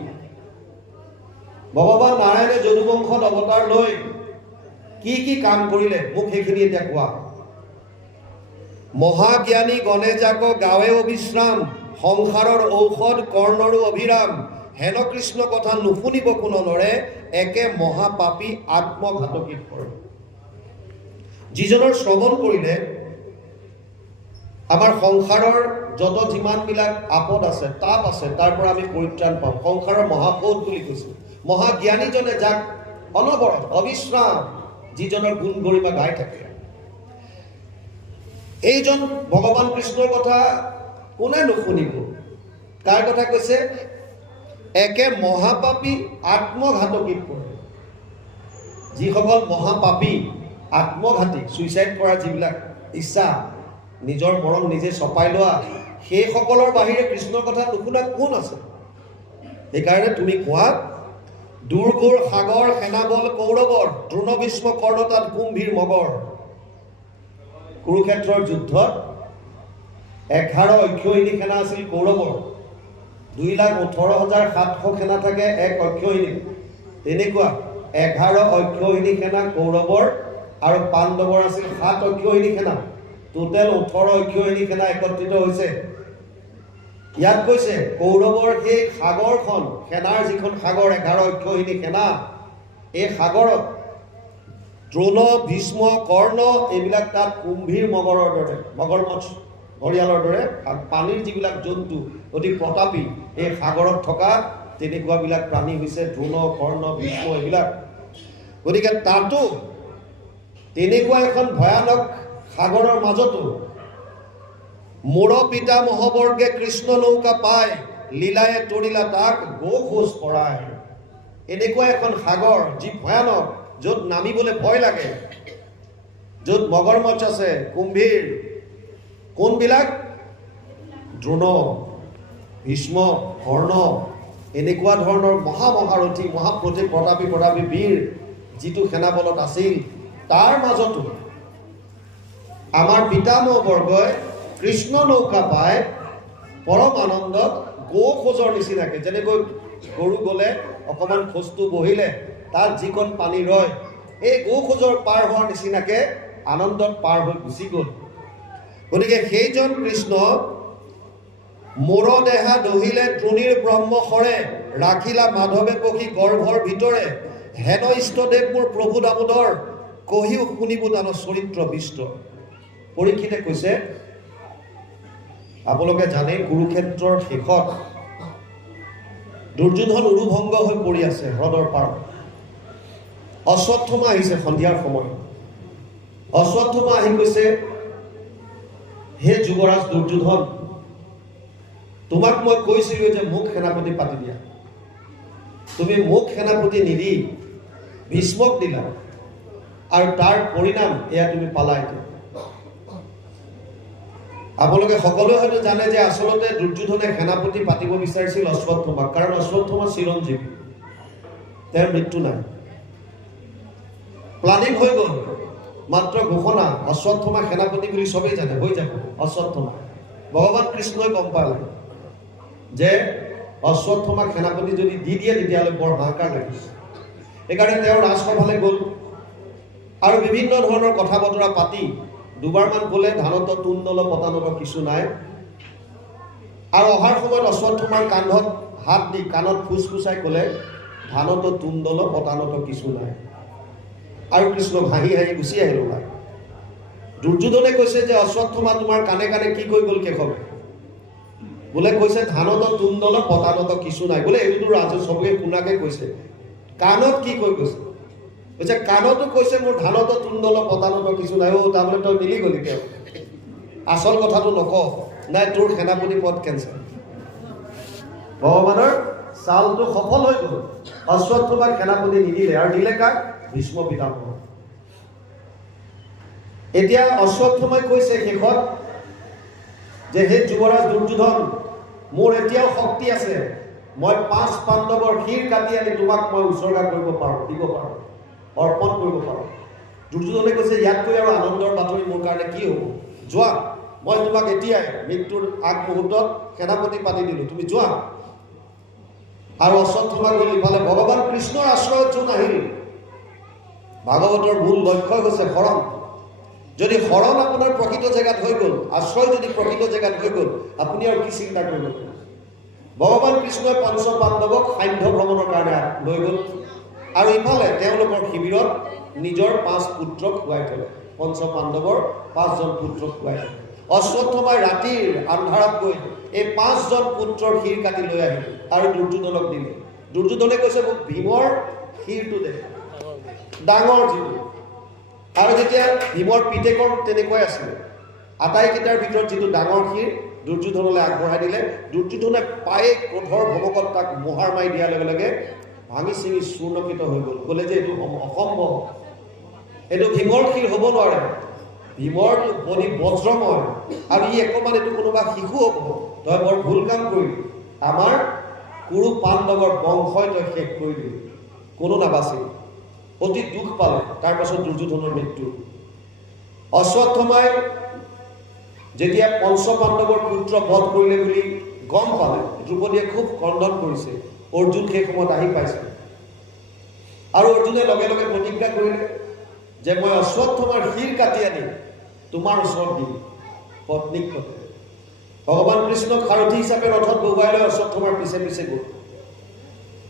ভগৱান নাৰায়ণে যদুবংশত অৱতাৰ লৈ কি কি কাম কৰিলে মোক সেইখিনি এতিয়া কোৱা। মহাজ্ঞানী গণে যাক গাৱে অবিশ্ৰাম, সংসাৰৰ ঔষধ কৰ্ণৰো অভিৰাম। হেন কৃষ্ণ কথা নুশুনিব কোন নৰে, একে মহাপাপী আত্মঘাতকী কৰে। যিজনৰ শ্ৰৱণ কৰিলে আমাৰ সংসাৰৰ যত যিমানবিলাক আপদ আছে, তাপ আছে, তাৰ পৰা আমি পৰিত্ৰাণ পাওঁ। সংসাৰৰ মহাপদ বুলি কৈছে। মহাজ্ঞানীজনে যাক অনবৰত অবিশ্ৰাম যিজনৰ গুণ গৰিমা গাই থাকে, এইজন ভগৱান কৃষ্ণৰ কথা কোনে নুশুনিব? কাৰ কথা কৈছে? একে মহাপাপী আত্মঘাতকীত পৰে। যিসকল মহাপাপী, আত্মঘাতী, ছুইচাইড কৰা যিবিলাক ইচ্ছা, নিজৰ মৰণ নিজে চপাই লোৱা, সেইসকলৰ বাহিৰে কৃষ্ণৰ কথা নুশুনা কোন আছে? সেইকাৰণে তুমি কোৱা, দুৰ্ঘোৰ সাগৰ সেনাবল কৌৰৱৰ, দ্ৰোণ ভীষ্ম কৰ্ণ তাত কুম্ভীৰ মগৰ। কুৰুক্ষেত্ৰৰ যুদ্ধত 11 অক্ষৌহিণী সেনা আছিল কৌৰৱৰ, 2,18,700 সেনা থাকে এক অক্ষৌহিণী। তেনেকুৱা 11 অক্ষৌহিণী সেনা কৌৰৱৰ আৰু পাণ্ডৱৰ আছিল 7 অক্ষৌহিণী সেনা। টোটেল 18 অক্ষৌহিণী সেনা একত্ৰিত হৈছে। ইয়াত কৈছে কৌৰৱৰ সেই সাগৰখন, সেনাৰ যিখন সাগৰ 11 অক্ষৌহিণী সেনা, এই সাগৰত দ্ৰোণ ভীষ্ম কৰ্ণ এইবিলাক তাত কুম্ভীৰ মগৰৰ দৰে, মগৰমচ্ছ ঘৰিয়ালৰ দৰে পানীৰ যিবিলাক জন্তু অতি প্ৰতাপী, এই সাগৰত থকা তেনেকুৱাবিলাক প্ৰাণী হৈছে দ্ৰোণ, কৰ্ণ, ভীষ্ম এইবিলাক। গতিকে তাতো তেনেকুৱা এখন ভয়ানক সাগৰৰ মাজতো মোৰ পিতা মহাবৰ্গে কৃষ্ণ নৌকা পায়, লীলায়ে তৰিলা তাক গোখোজ পৰাই। এনেকুৱা এখন সাগৰ যি ভয়ানক, য'ত নামিবলৈ ভয় লাগে, য'ত মগৰমচ্ছ আছে, কুম্ভীৰ, কোনবিলাক? দ্ৰোণ, ভীষ্ম, কৰ্ণ, এনেকুৱা ধৰণৰ মহামহাৰথী, প্ৰতাপী বীৰ যিটো সেনাবলত আছিল, তাৰ মাজতো আমাৰ পিতামহ বৰ্গই কৃষ্ণ নৌকা পাই পৰম আনন্দত গোখোজৰ নিচিনাকে, যেনেকৈ গৰু গ'লে অকণমান খোজটো বহিলে তাত যিকণ পানী ৰয়, এই গোখোজৰ পাৰ হোৱাৰ নিচিনাকে আনন্দত পাৰ হৈ গুচি গ'ল। গতিকে সেইজন কৃষ্ণ মোৰ দেহা দহিলে দ্ৰোণীৰ ব্ৰহ্ম সৰে, ৰাখিলা মাধৱে পখী গৰ্ভৰ ভিতৰে। হেন ইষ্টদেৱ মোৰ প্ৰভু দামোদৰ, কহিও শুনিব তান চৰিত্ৰ বিষ্ট। পৰীক্ষিতে কৈছে, আপোনালোকে জানে কুৰুক্ষেত্ৰৰ শেষত দুৰ্যোধন উৰুভংগ হৈ পৰি আছে হ্ৰদৰ পাৰত। অশ্বত্থমা আহিছে সন্ধিয়াৰ সময়ত। অশ্বত্থমা আহি কৈছে, হে যুৱৰাজ দুৰ্যোধন, তোমাক মই কৈছিলো যে মোক সেনাপতি পাতি দিয়া, তুমি মোক সেনাপতি নিদি ভীষ্মক দিলা, আৰু তাৰ পৰিণাম এয়া তুমি পালা। এতিয়া আপোনালোকে সকলোৱে হয়তো জানে যে আচলতে দুৰ্যোধনে সেনাপতি পাতিব বিচাৰিছিল অশ্বত্থমাক, কাৰণ অশ্বত্থমা চিৰঞ্জীৱী, তেওঁৰ মৃত্যু নাই। প্লানিং হৈ গ'ল, মাত্ৰ ঘোষণা অশ্বত্থমা সেনাপতি বুলি চবেই জানে, হৈ যাব অশ্বত্থমা। ভগৱান কৃষ্ণই গম পালে যে অশ্বত্থমাক সেনাপতি যদি দি দিয়ে তেতিয়াহ'লে বৰ হাহাকাৰ লাগিছে। সেইকাৰণে তেওঁ ৰাজসভালৈ গ'ল আৰু বিভিন্ন ধৰণৰ কথা বতৰা পাতি দুবাৰমান ক'লে ধানত তুন্দল পতানত কিছু নাই। আৰু অহাৰ সময়ত অশ্বত্থমাৰ কান্ধত হাত দি কাণত ফুচফুচাই ক'লে ধানত তুন্দল পতানত কিছু নাই। আৰু কৃষ্ণক হাঁহি হাঁহি গুচি আহিল ওলাই। দুৰ্যোধনে কৈছে যে অশ্বত্থমা তোমাৰ কাণে কাণে কি কৈ গ'ল কেশৱে? বোলে কৈছে ধানত তুন্দল পতানত কিছু নাই। বোলে এইটোতো ৰাজু চবকে শুনাকে কৈছে, কাণত কি কৈ কৈছে? কৈছে কাণতো কৈছে মোৰ ধানত তুন্দল পতানত কিছু নাই। তাৰমানে তই মিলি গলি, তেওঁ আচল কথাটো নকওঁ, নাই তোৰ সেনাপতি পদ কেঞ্চেল। ভগৱানৰ চালটো সফল হৈ গ'ল, অশ্বত্থমাক সেনাপতি নিদিলে আৰু দিলে কাক? ভীষ্ম পিতামহ। এতিয়া অশ্বত্থমাই কৈছে শেষত যে হে যুৱৰাজ দুৰ্যোধন, মোৰ এতিয়াও শক্তি আছে, মই 5 পাণ্ডৱৰ শিৰ কাটি আনি তোমাক মই উৎসৰ্গা কৰিব পাৰোঁ, দিব পাৰোঁ, অৰ্পণ কৰিব পাৰোঁ। দুৰ্যোধনে কৈছে ইয়াতকৈ আৰু আনন্দৰ বাতৰি মোৰ কাৰণে কি হ'ব? যোৱা, মই তোমাক এতিয়াই মৃত্যুৰ আগমুহূৰ্তত সেনাপতি পাতি দিলোঁ, তুমি যোৱা। আৰু অশ্বত্থমা গ'ল ইফালে। ভগৱান কৃষ্ণৰ আশ্ৰয়ত যোন আহিল। ভাগৱতৰ মূল লক্ষ্য হৈছে শৰণ। যদি শৰণ আপোনাৰ প্ৰকৃত জেগাত হৈ গ'ল, আশ্ৰয় যদি প্ৰকৃত জেগাত হৈ গ'ল, আপুনি আৰু কি চিন্তা কৰিব? ভগৱান কৃষ্ণই পঞ্চ পাণ্ডৱক সান্ধ্য ভ্ৰমণৰ কাৰণে লৈ গ'ল আৰু ইফালে তেওঁলোকৰ শিবিৰত নিজৰ 5 পুত্ৰক খুৱাই থলে। পঞ্চ পাণ্ডৱৰ 5জন পুত্ৰক খুৱাই থলে। অশ্বত্থমাই ৰাতিৰ আন্ধাৰত গৈ এই 5জন পুত্ৰৰ শিৰ কাটি লৈ আহিল আৰু দুৰ্যোধনক দিলে। দুৰ্যোধনে কৈছে মোক ভীমৰ শিৰটো দে, ডাঙৰ যিটো। আৰু যেতিয়া ভীমৰ পিতেকৰ তেনেকুৱাই আছিলে, আটাইকেইটাৰ ভিতৰত যিটো ডাঙৰ শিৰ দুৰ্যোধনলৈ আগবঢ়াই দিলে। দুৰ্যোধনে পায়ে ক্ৰোধৰ ভমকত তাক মোহাৰ মাৰি দিয়াৰ লগে লগে ভাঙি চিঙি চূৰ্ণকৃত হৈ গ'ল। ক'লে যে এইটো অসম্ভৱ, এইটো ভীমৰ শিৰ হ'ব নোৱাৰে, ভীমৰটো বলি বজ্ৰময় আৰু ই অকণমান এইটো কোনোবা শিশু হ'ব, তই বৰ ভুল কাম কৰিলি, আমাৰ কুৰু পাণ্ডৱৰ বংশই তই শেষ কৰি দিলি, কোনো নাবাচিল। অতি দুখ পালে। তাৰপাছত দুৰ্যোধনৰ মৃত্যু। অশ্বত্থমাই যেতিয়া পঞ্চ পাণ্ডৱৰ পুত্ৰ বধ কৰিলে বুলি গম পালে, দ্ৰৌপদীয়ে খুব ক্ৰদন কৰিছে। অৰ্জুন সেই সময়ত আহি পাইছে আৰু অৰ্জুনে লগে লগে প্ৰতিজ্ঞা কৰিলে যে মই অশ্বত্থমাৰ শিৰ কাটি আনি তোমাৰ ওচৰত দিম, পত্নীক কলে। ভগৱান কৃষ্ণক সাৰথী হিচাপে ৰথত বহুৱাই লৈ অশ্বত্থমাৰ পিছে পিছে গ'ল।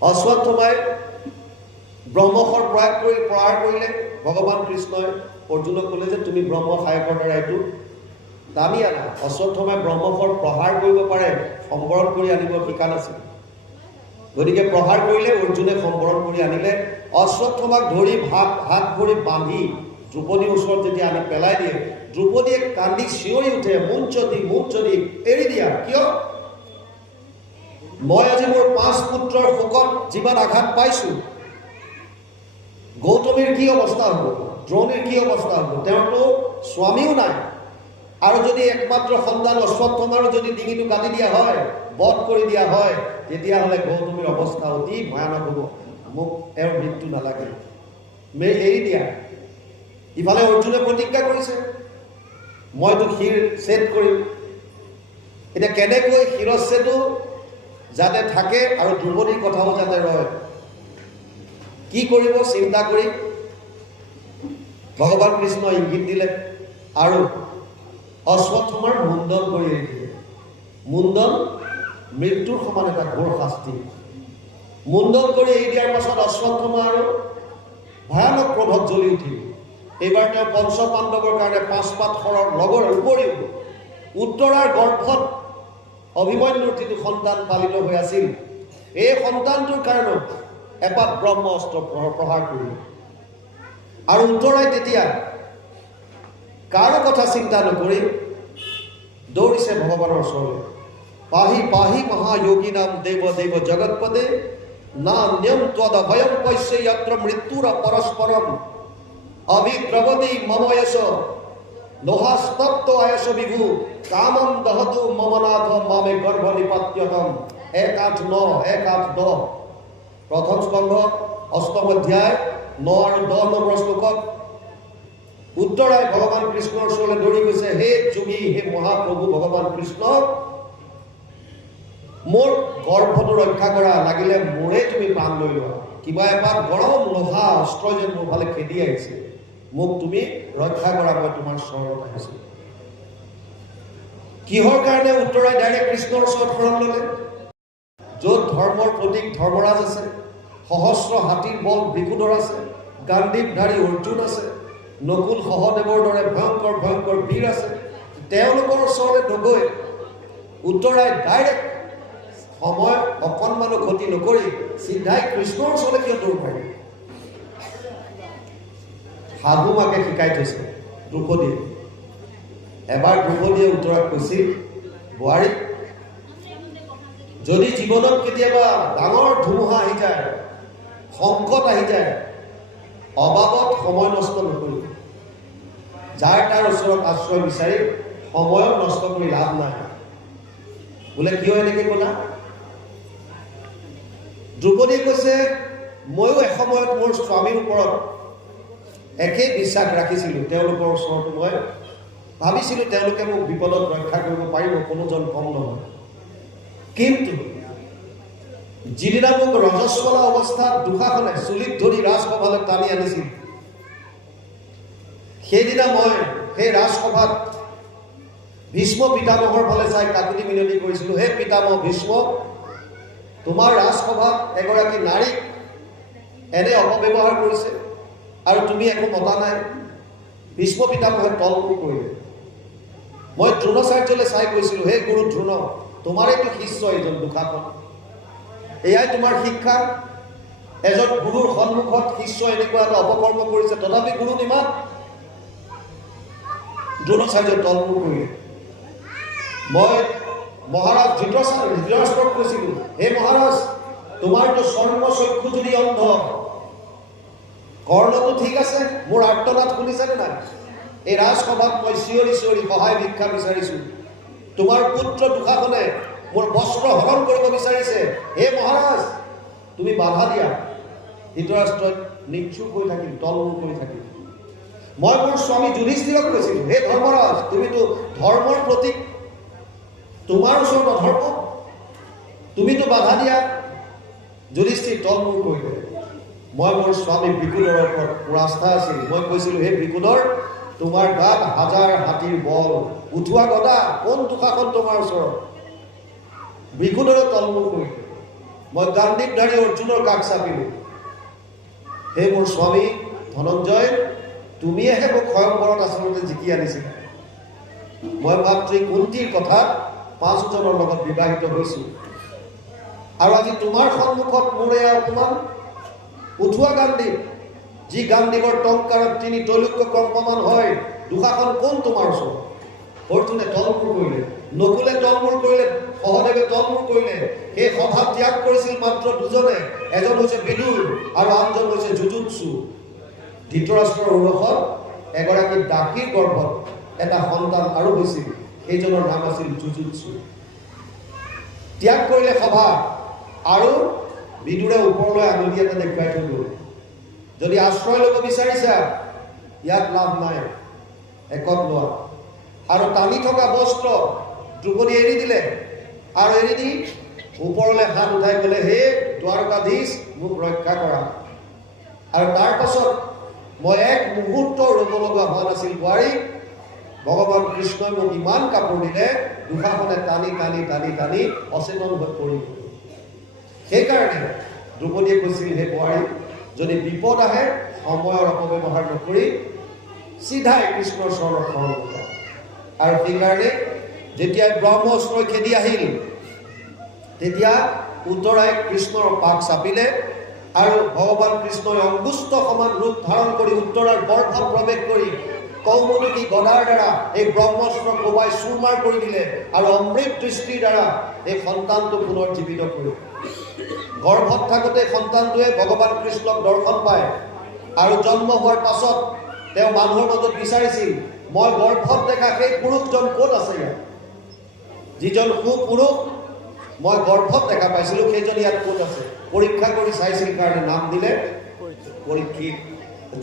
অশ্বত্থমাই ব্ৰহ্মশৰ প্ৰয়াৰ কৰিলে। ভগৱান কৃষ্ণই অৰ্জুনক ক'লে যে তুমি ব্ৰহ্ম সায়কৰ দ্বাৰা এইটো টানি আনা। অশ্বত্থমাই ব্ৰহ্মশৰ প্ৰহাৰ কৰিব পাৰে, সম্বৰণ কৰি আনিব শিকা নাছিল। গতিকে প্ৰহাৰ কৰিলে, অৰ্জুনে সম্বৰণ কৰি আনিলে। অশ্বত্থমাক ধৰি হাত ভৰি বান্ধি দ্ৰৌপদীৰ ওচৰত যেতিয়া আনি পেলাই দিয়ে, দ্ৰৌপদীয়ে কান্দি চিঞৰি উঠে, মুঞ্চদি এৰি দিয়া, কিয়? মই আজি মোৰ 5 পুত্ৰৰ শোকত যিমান আঘাত পাইছোঁ, গৌতমীৰ কি অৱস্থা হ'ব, দ্ৰোণীৰ কি অৱস্থা হ'ব? তেওঁৰতো স্বামীও নাই, আৰু যদি একমাত্ৰ সন্তান অশ্বত্থমাৰো যদি ডিঙিটো কাটি দিয়া হয়, বধ কৰি দিয়া হয়, তেতিয়াহ'লে গৌতমীৰ অৱস্থা অতি ভয়ানক হ'ব। মোক এওঁৰ মৃত্যু নালাগে, এৰি দিয়া। ইফালে অৰ্জুনে প্ৰতিজ্ঞা কৰিছে মইতো শিৰ ছেদ কৰিম। এতিয়া কেনেকৈ শিৰচ্ছেদো যাতে থাকে আৰু দ্ৰৌপদীৰ কথাও যাতে ৰয়, কি কৰিব চিন্তা কৰি ভগৱান কৃষ্ণ ইংগিত দিলে আৰু অশ্বত্থমাৰ মুণ্ডন কৰি এৰি দিলে। মুণ্ডন মৃত্যুৰ সমান এটা ঘোৰ শাস্তি। মুণ্ডন কৰি এৰি দিয়াৰ পাছত অশ্বত্থমা আৰু ভয়ানক ক্ৰোধত জ্বলি উঠিল। এইবাৰ তেওঁ পঞ্চ পাণ্ডৱৰ কাৰণে 5 পাত শৰৰ লগৰ উপৰিও উত্তৰাৰ গৰ্ভত অভিমন্যুৰ যিটো সন্তান পালিত হৈ আছিল, এই সন্তানটোৰ কাৰণে এপাত ব্ৰহ্ম অস্ত্ৰ প্ৰহাৰ কৰিলে। আৰু উত্তৰাই তেতিয়া কাৰো কথা চিন্তা নকৰি দৌৰিছে ভগৱানৰ ওচৰলৈ। পাহি পাহি মহাযোগী নাম দেৱ দেৱ জগৎপদে নান্যম ত্বদভয়ম পশ্যে যত্ৰ মৃত্যুৰ পৰস্পৰম অভিদ্ৰৱতি মম যশ লোহাস্তপ্ত আয়স বিভু কামম দহতু মম নাথ মামে গৰ্ভ নিপাত্যতম। 1:8-9, 1:8-10 প্ৰথম স্কন্ধ 8ম অধ্যায় 9 আৰু 10 নম্বৰ শ্লোকত উত্তৰাই ভগৱান কৃষ্ণৰ ওচৰলৈ দৌৰি গৈছে, হে যোগী, হে মহাপ্ৰভু ভগৱান কৃষ্ণ, মোৰ গৰ্ভটো ৰক্ষা কৰা, লাগিলে মোৰে তুমি প্ৰাণ লৈ লোৱা, কিবা এপাত গৰম লোহা অস্ত্ৰ যেন মোৰ ফালে খেদি আহিছে, মোক তুমি ৰক্ষা কৰা, মই তোমাৰ চৰণত আহিছো। কিহৰ কাৰণে উত্তৰাই ডাইৰেক্ট কৃষ্ণৰ ওচৰত শৰণ ল'লে? য'ত ধৰ্মৰ প্ৰতীক ধৰ্মৰাজ আছে, সহস্ৰ হাতীৰ বল ভৃকুধৰ আছে, গাণ্ডীৱধাৰী অৰ্জুন আছে, নকুল সহদেৱৰ দৰে ভয়ংকৰ ভয়ংকৰ বীৰ আছে, তেওঁলোকৰ ওচৰলৈ নগৈ উত্তৰাই ডাইৰেক্ট সময় অকণমানো ক্ষতি নকৰি চিধাই কৃষ্ণৰ ওচৰলৈ কিয় দৌৰ মাৰিলে? সাধু মাকে শিকাই থৈছে দ্ৰৌপদীয়ে। এবাৰ দ্ৰৌপদীয়ে উত্তৰাক কৈছিল, বোৱাৰী, যদি জীৱনত কেতিয়াবা ডাঙৰ ধুমুহা আহি যায়, সংকট আহি যায়, অবাবত সময় নষ্ট নকৰিব, যাৰ তাৰ ওচৰত আশ্ৰয় বিচাৰি সময়ত নষ্ট কৰি লাভ নাই। বোলে কিয় এনেকৈ ক'লা? দ্ৰৌপদীয়ে কৈছে, ময়ো এসময়ত মোৰ স্বামীৰ ওপৰত একেই বিশ্বাস ৰাখিছিলোঁ, তেওঁলোকৰ ওচৰতো মই ভাবিছিলোঁ তেওঁলোকে মোক বিপদত ৰক্ষা কৰিব পাৰিব, কোনোজন কম নহয়। কিন্তু যিদিনা মোক ৰজস্বলা অৱস্থাত দুশাসনে চুলিত ধৰি ৰাজসভালৈ টানি আনিছিল, সেইদিনা মই সেই ৰাজসভাত ভীষ্ম পিতামহৰ ফালে চাই কাকুতি মিনতি কৰিছিলোঁ, হে পিতামহ ভীষ্ম, তোমাৰ ৰাজসভাত এগৰাকী নাৰীক এনে অপব্যৱহাৰ কৰিছে আৰু তুমি একো মতা নাই। ভীষ্ম পিতামহে তলমূৰ কৰিলে। মই দ্ৰোণাচাৰ্যলৈ চাই কৈছিলোঁ, হে গুৰু দ্ৰোণ, তোমাৰেতো শিষ্য এইজন দুশাসন, এয়াই তোমাৰ শিক্ষা? এজন গুৰুৰ সন্মুখত শিষ্য এনেকুৱা এটা অপকৰ্ম কৰিছে, তথাপি গুৰু নিমাত? দ্ৰোণাচাৰ্য তলমূৰ কৰিলে। মই মহাৰাজ ধৃতৰাষ্ট্ৰক কৈছিলোঁ, হে মহাৰাজ, তোমাৰতো চৰ্ম চক্ষু যদি অন্ধ, কৰ্ণটো ঠিক আছে, মোৰ আৰ্তনাদ শুনিছেনে নাই? এই ৰাজসভাত মই চিঞৰি চিঞৰি সহায় ভিক্ষা বিচাৰিছোঁ, তোমাৰ পুত্ৰ দুশাসনে মোৰ বস্ত্ৰ হৰণ কৰিব বিচাৰিছে, হে মহাৰাজ, তুমি বাধা দিয়া। ধৃতৰাষ্ট্ৰই নিশ্চুপ হৈ থাকিল, তলমূৰ কৰি থাকিল। মই মোৰ স্বামী যুধিষ্ঠিৰক কৈছিলোঁ, হে ধৰ্মৰাজ, তুমিতো ধৰ্মৰ প্ৰতীক, তোমাৰ ওচৰত অধৰ্ম, তুমিতো বাধা দিয়া। যুধিষ্ঠিৰ তলমূৰ কৰিলে। মই মোৰ স্বামী ভৃকুধৰৰ ওপৰত মোৰ আস্থা আছিল। মই কৈছিলোঁ, হে ভৃকুধৰ, তোমাৰ গাত হাজাৰ হাতীৰ বল, উঠোৱা গদা, কোন দুশাসন তোমাৰ ওচৰত? ভৃকুধৰে তলমূৰ কৰিলে। মই গাণ্ডীৱধাৰী অৰ্জুনৰ কাষ চাপিলোঁ, হে মোৰ স্বামী ধনঞ্জয়, তুমিয়েহে মোক স্বয়ংবৰত আচলতে জিকি আনিছিলা। মই মাতৃ কুন্তীৰ কথাত 5জনৰ লগত বিবাহিত হৈছোঁ, আৰু আজি তোমাৰ সন্মুখত মোৰ এয়া অপমান। উঠোৱা গাণ্ডীৱ, যি গাণ্ডীৱৰ টংকাৰত 3 তৈলুক্য কম্পমান হয়, দুশাসন কোন তোমাৰ ওচৰত? অৰ্জুনে তলমূৰ কৰিলে, নকুলে তলমূৰ কৰিলে, সহদেৱে তলমূৰ কৰিলে। সেই সভা ত্যাগ কৰিছিল মাত্ৰ 2জনে, এজন হৈছে বিদুৰ আৰু আনজন হৈছে যুযুৎসু। ধৃতৰাষ্ট্ৰৰ ঔৰসত এগৰাকী দাসীৰ গৰ্ভত এটা সন্তান আৰু হৈছিল, সেইজনৰ নাম আছিল যুযুৎসু। ত্যাগ কৰিলে সভা, আৰু বিদুৰে ওপৰলৈ আঙুলি এটা দেখুৱাই থৈ গ'ল, যদি আশ্ৰয় ল'ব বিচাৰিছা ইয়াত লাভ নাই, একত লোৱা। আৰু টানি থকা বস্ত্ৰ দ্ৰৌপদী এৰি দিলে, আৰু এৰি দি ওপৰলৈ হাত উঠাই গ'লে, হে দ্বাৰকাধীশ, মোক ৰক্ষা কৰা। আৰু তাৰ পাছত মই এক মুহূৰ্ত ৰ'ব লগা হোৱা নাছিল, বোৱাৰী, ভগৱান কৃষ্ণই মোক ইমান কাপোৰ দিলে, দুশাসনে টানি টানি টানি টানি অচেতন হৈ পৰিল। সেইকাৰণে দ্ৰৌপদীয়ে কৈছিল, হে বোৱাৰী, যদি বিপদ আহে সময়ৰ অপব্যৱহাৰ নকৰি চিধাই কৃষ্ণৰ চৰণত শৰণ ল'বা। আৰু সেইকাৰণে যেতিয়া ব্ৰহ্মস্ত্ৰই খেদি আহিল, তেতিয়া উত্তৰাই কৃষ্ণৰ পাক চাপিলে, আৰু ভগৱান কৃষ্ণই অংগুষ্ঠ সমান ৰূপ ধাৰণ কৰি উত্তৰাৰ গৰ্ভত প্ৰৱেশ কৰি কৌমুদকী গদাৰ দ্বাৰা এই ব্ৰহ্মস্ত্ৰ কোবাই চুৰমাৰ কৰি দিলে, আৰু অমৃত দৃষ্টিৰ দ্বাৰা এই সন্তানটো পুনৰ জীৱিত কৰিলে। গৰ্ভত থাকোঁতে সন্তানটোৱে ভগৱান কৃষ্ণক দৰ্শন পায়, আৰু জন্ম হোৱাৰ পাছত তেওঁ মানুহৰ মাজত বিচাৰিছিল, মই গৰ্ভত দেখা সেই পুৰুষজন ক'ত আছে? ইয়াত যিজন সুপুৰুষ মই গৰ্ভত দেখা পাইছিলোঁ, সেইজন ইয়াত ক'ত আছে? পৰীক্ষা কৰি চাইছিল কাৰণে নাম দিলে পৰীক্ষিত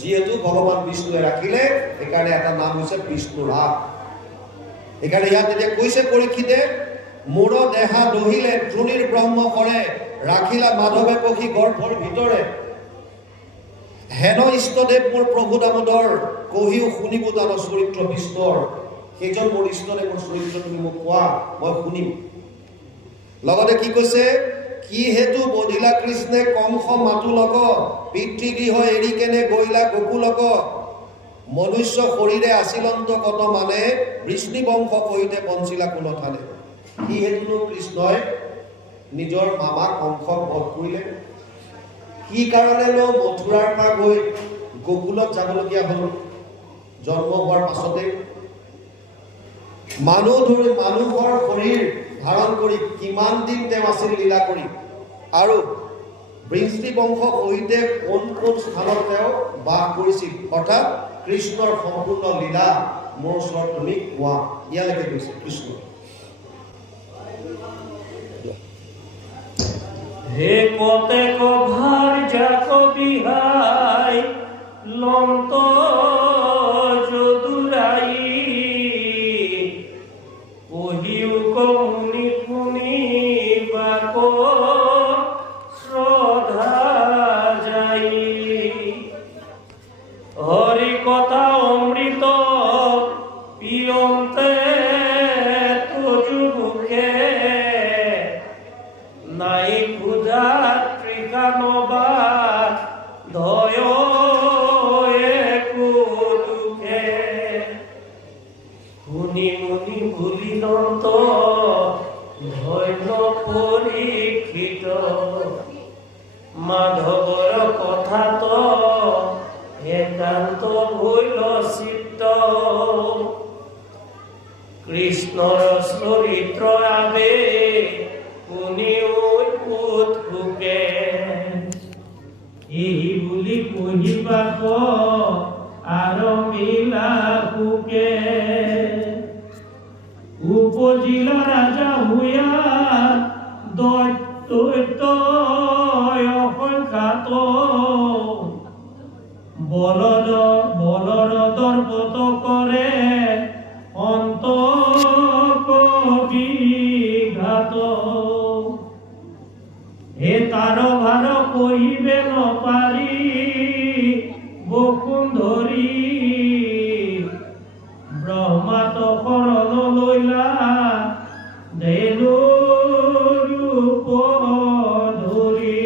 যিহেতু ভগৱান বিষ্ণুৱে ৰাখিলে সেইকাৰণে এটা নাম হৈছে বিষ্ণু ৰাগ। সেইকাৰণে ইয়াত এতিয়া কৈছে পৰীক্ষিতে, মোৰ দেহা দহিলে দ্ৰোণীৰ ব্ৰহ্ম কৰে, ৰাখিলা মাধৱে পক্ষী গৰ্ভৰ ভিতৰে। হেন ইষ্টদেৱ মোৰ প্ৰভু দামোদৰ, কহিও শুনিব তাৰ চৰিত্ৰ বিষ্ণুৰ। সেইজন মোৰ ইষ্টদেৱ, মোৰ চৰিত্ৰ তুমি মোক কোৱা, মই শুনিম। লগতে কি কৈছে, কি হেতু বধিলা কৃষ্ণে কংস মাতুলক, পিতৃগৃহ এৰি কেনে গৈলা গোকুলক। মনুষ্য শৰীৰে আছিলন্ত কত মানে, বৃষ্ণি বংশ কহিতে বঞ্চিলা কোনো থানে। কি হেতু কৃষ্ণই নিজৰ মামা কংসক বধ কৰিলে? কি কাৰণেনো মথুৰাৰ পৰা গৈ গোকুলত যাবলগীয়া হ'ল? জন্ম হোৱাৰ পাছতে মানুহৰ শৰীৰ ধাৰণ কৰি কিমান দিন তেওঁ আছিল লীলা কৰি, আৰু বৃষ্ণি বংশ সহিতে কোন কোন স্থানত তেওঁ বাস কৰিছিল, অৰ্থাৎ কৃষ্ণৰ সম্পূৰ্ণ লীলা মোৰ ওচৰত তুমি কোৱা। ইয়ালৈকে কৈছে কৃষ্ণ। হে কতেক ভার যাক বিহাই লন্ত যদুরাই, কহিও কমুনি শুনি বাক শ্রদ্ধা যাই। হরি কথা অমৃত পিয়ন্তে তজু মুখে, নাই ক্ষুধা তৃষানবা ধয় একো দুখে। শুনি মুনি ভুলিলন্ত ধন্য পৰীক্ষিত, মাধৱৰ কথাত একান্ত ভৈল চিত্ত। কৃষ্ণৰ চৰিত্ৰ আবে শুনিও উৎসুকে, এই বুলি কহিবাক আৰম্ভিলা সুকে। উপজিল ৰাজা হুয়া দৈত্য অসংখ্যাত, বলদ দৰ্পত কৰে অন্তক বিঘাত। হে তাৰ ভাৰ কহিবে নপাৰি বসুন্ধৰি, ব্ৰহ্মাত শৰণ লইলা ধেনু ৰূপ ধৰি।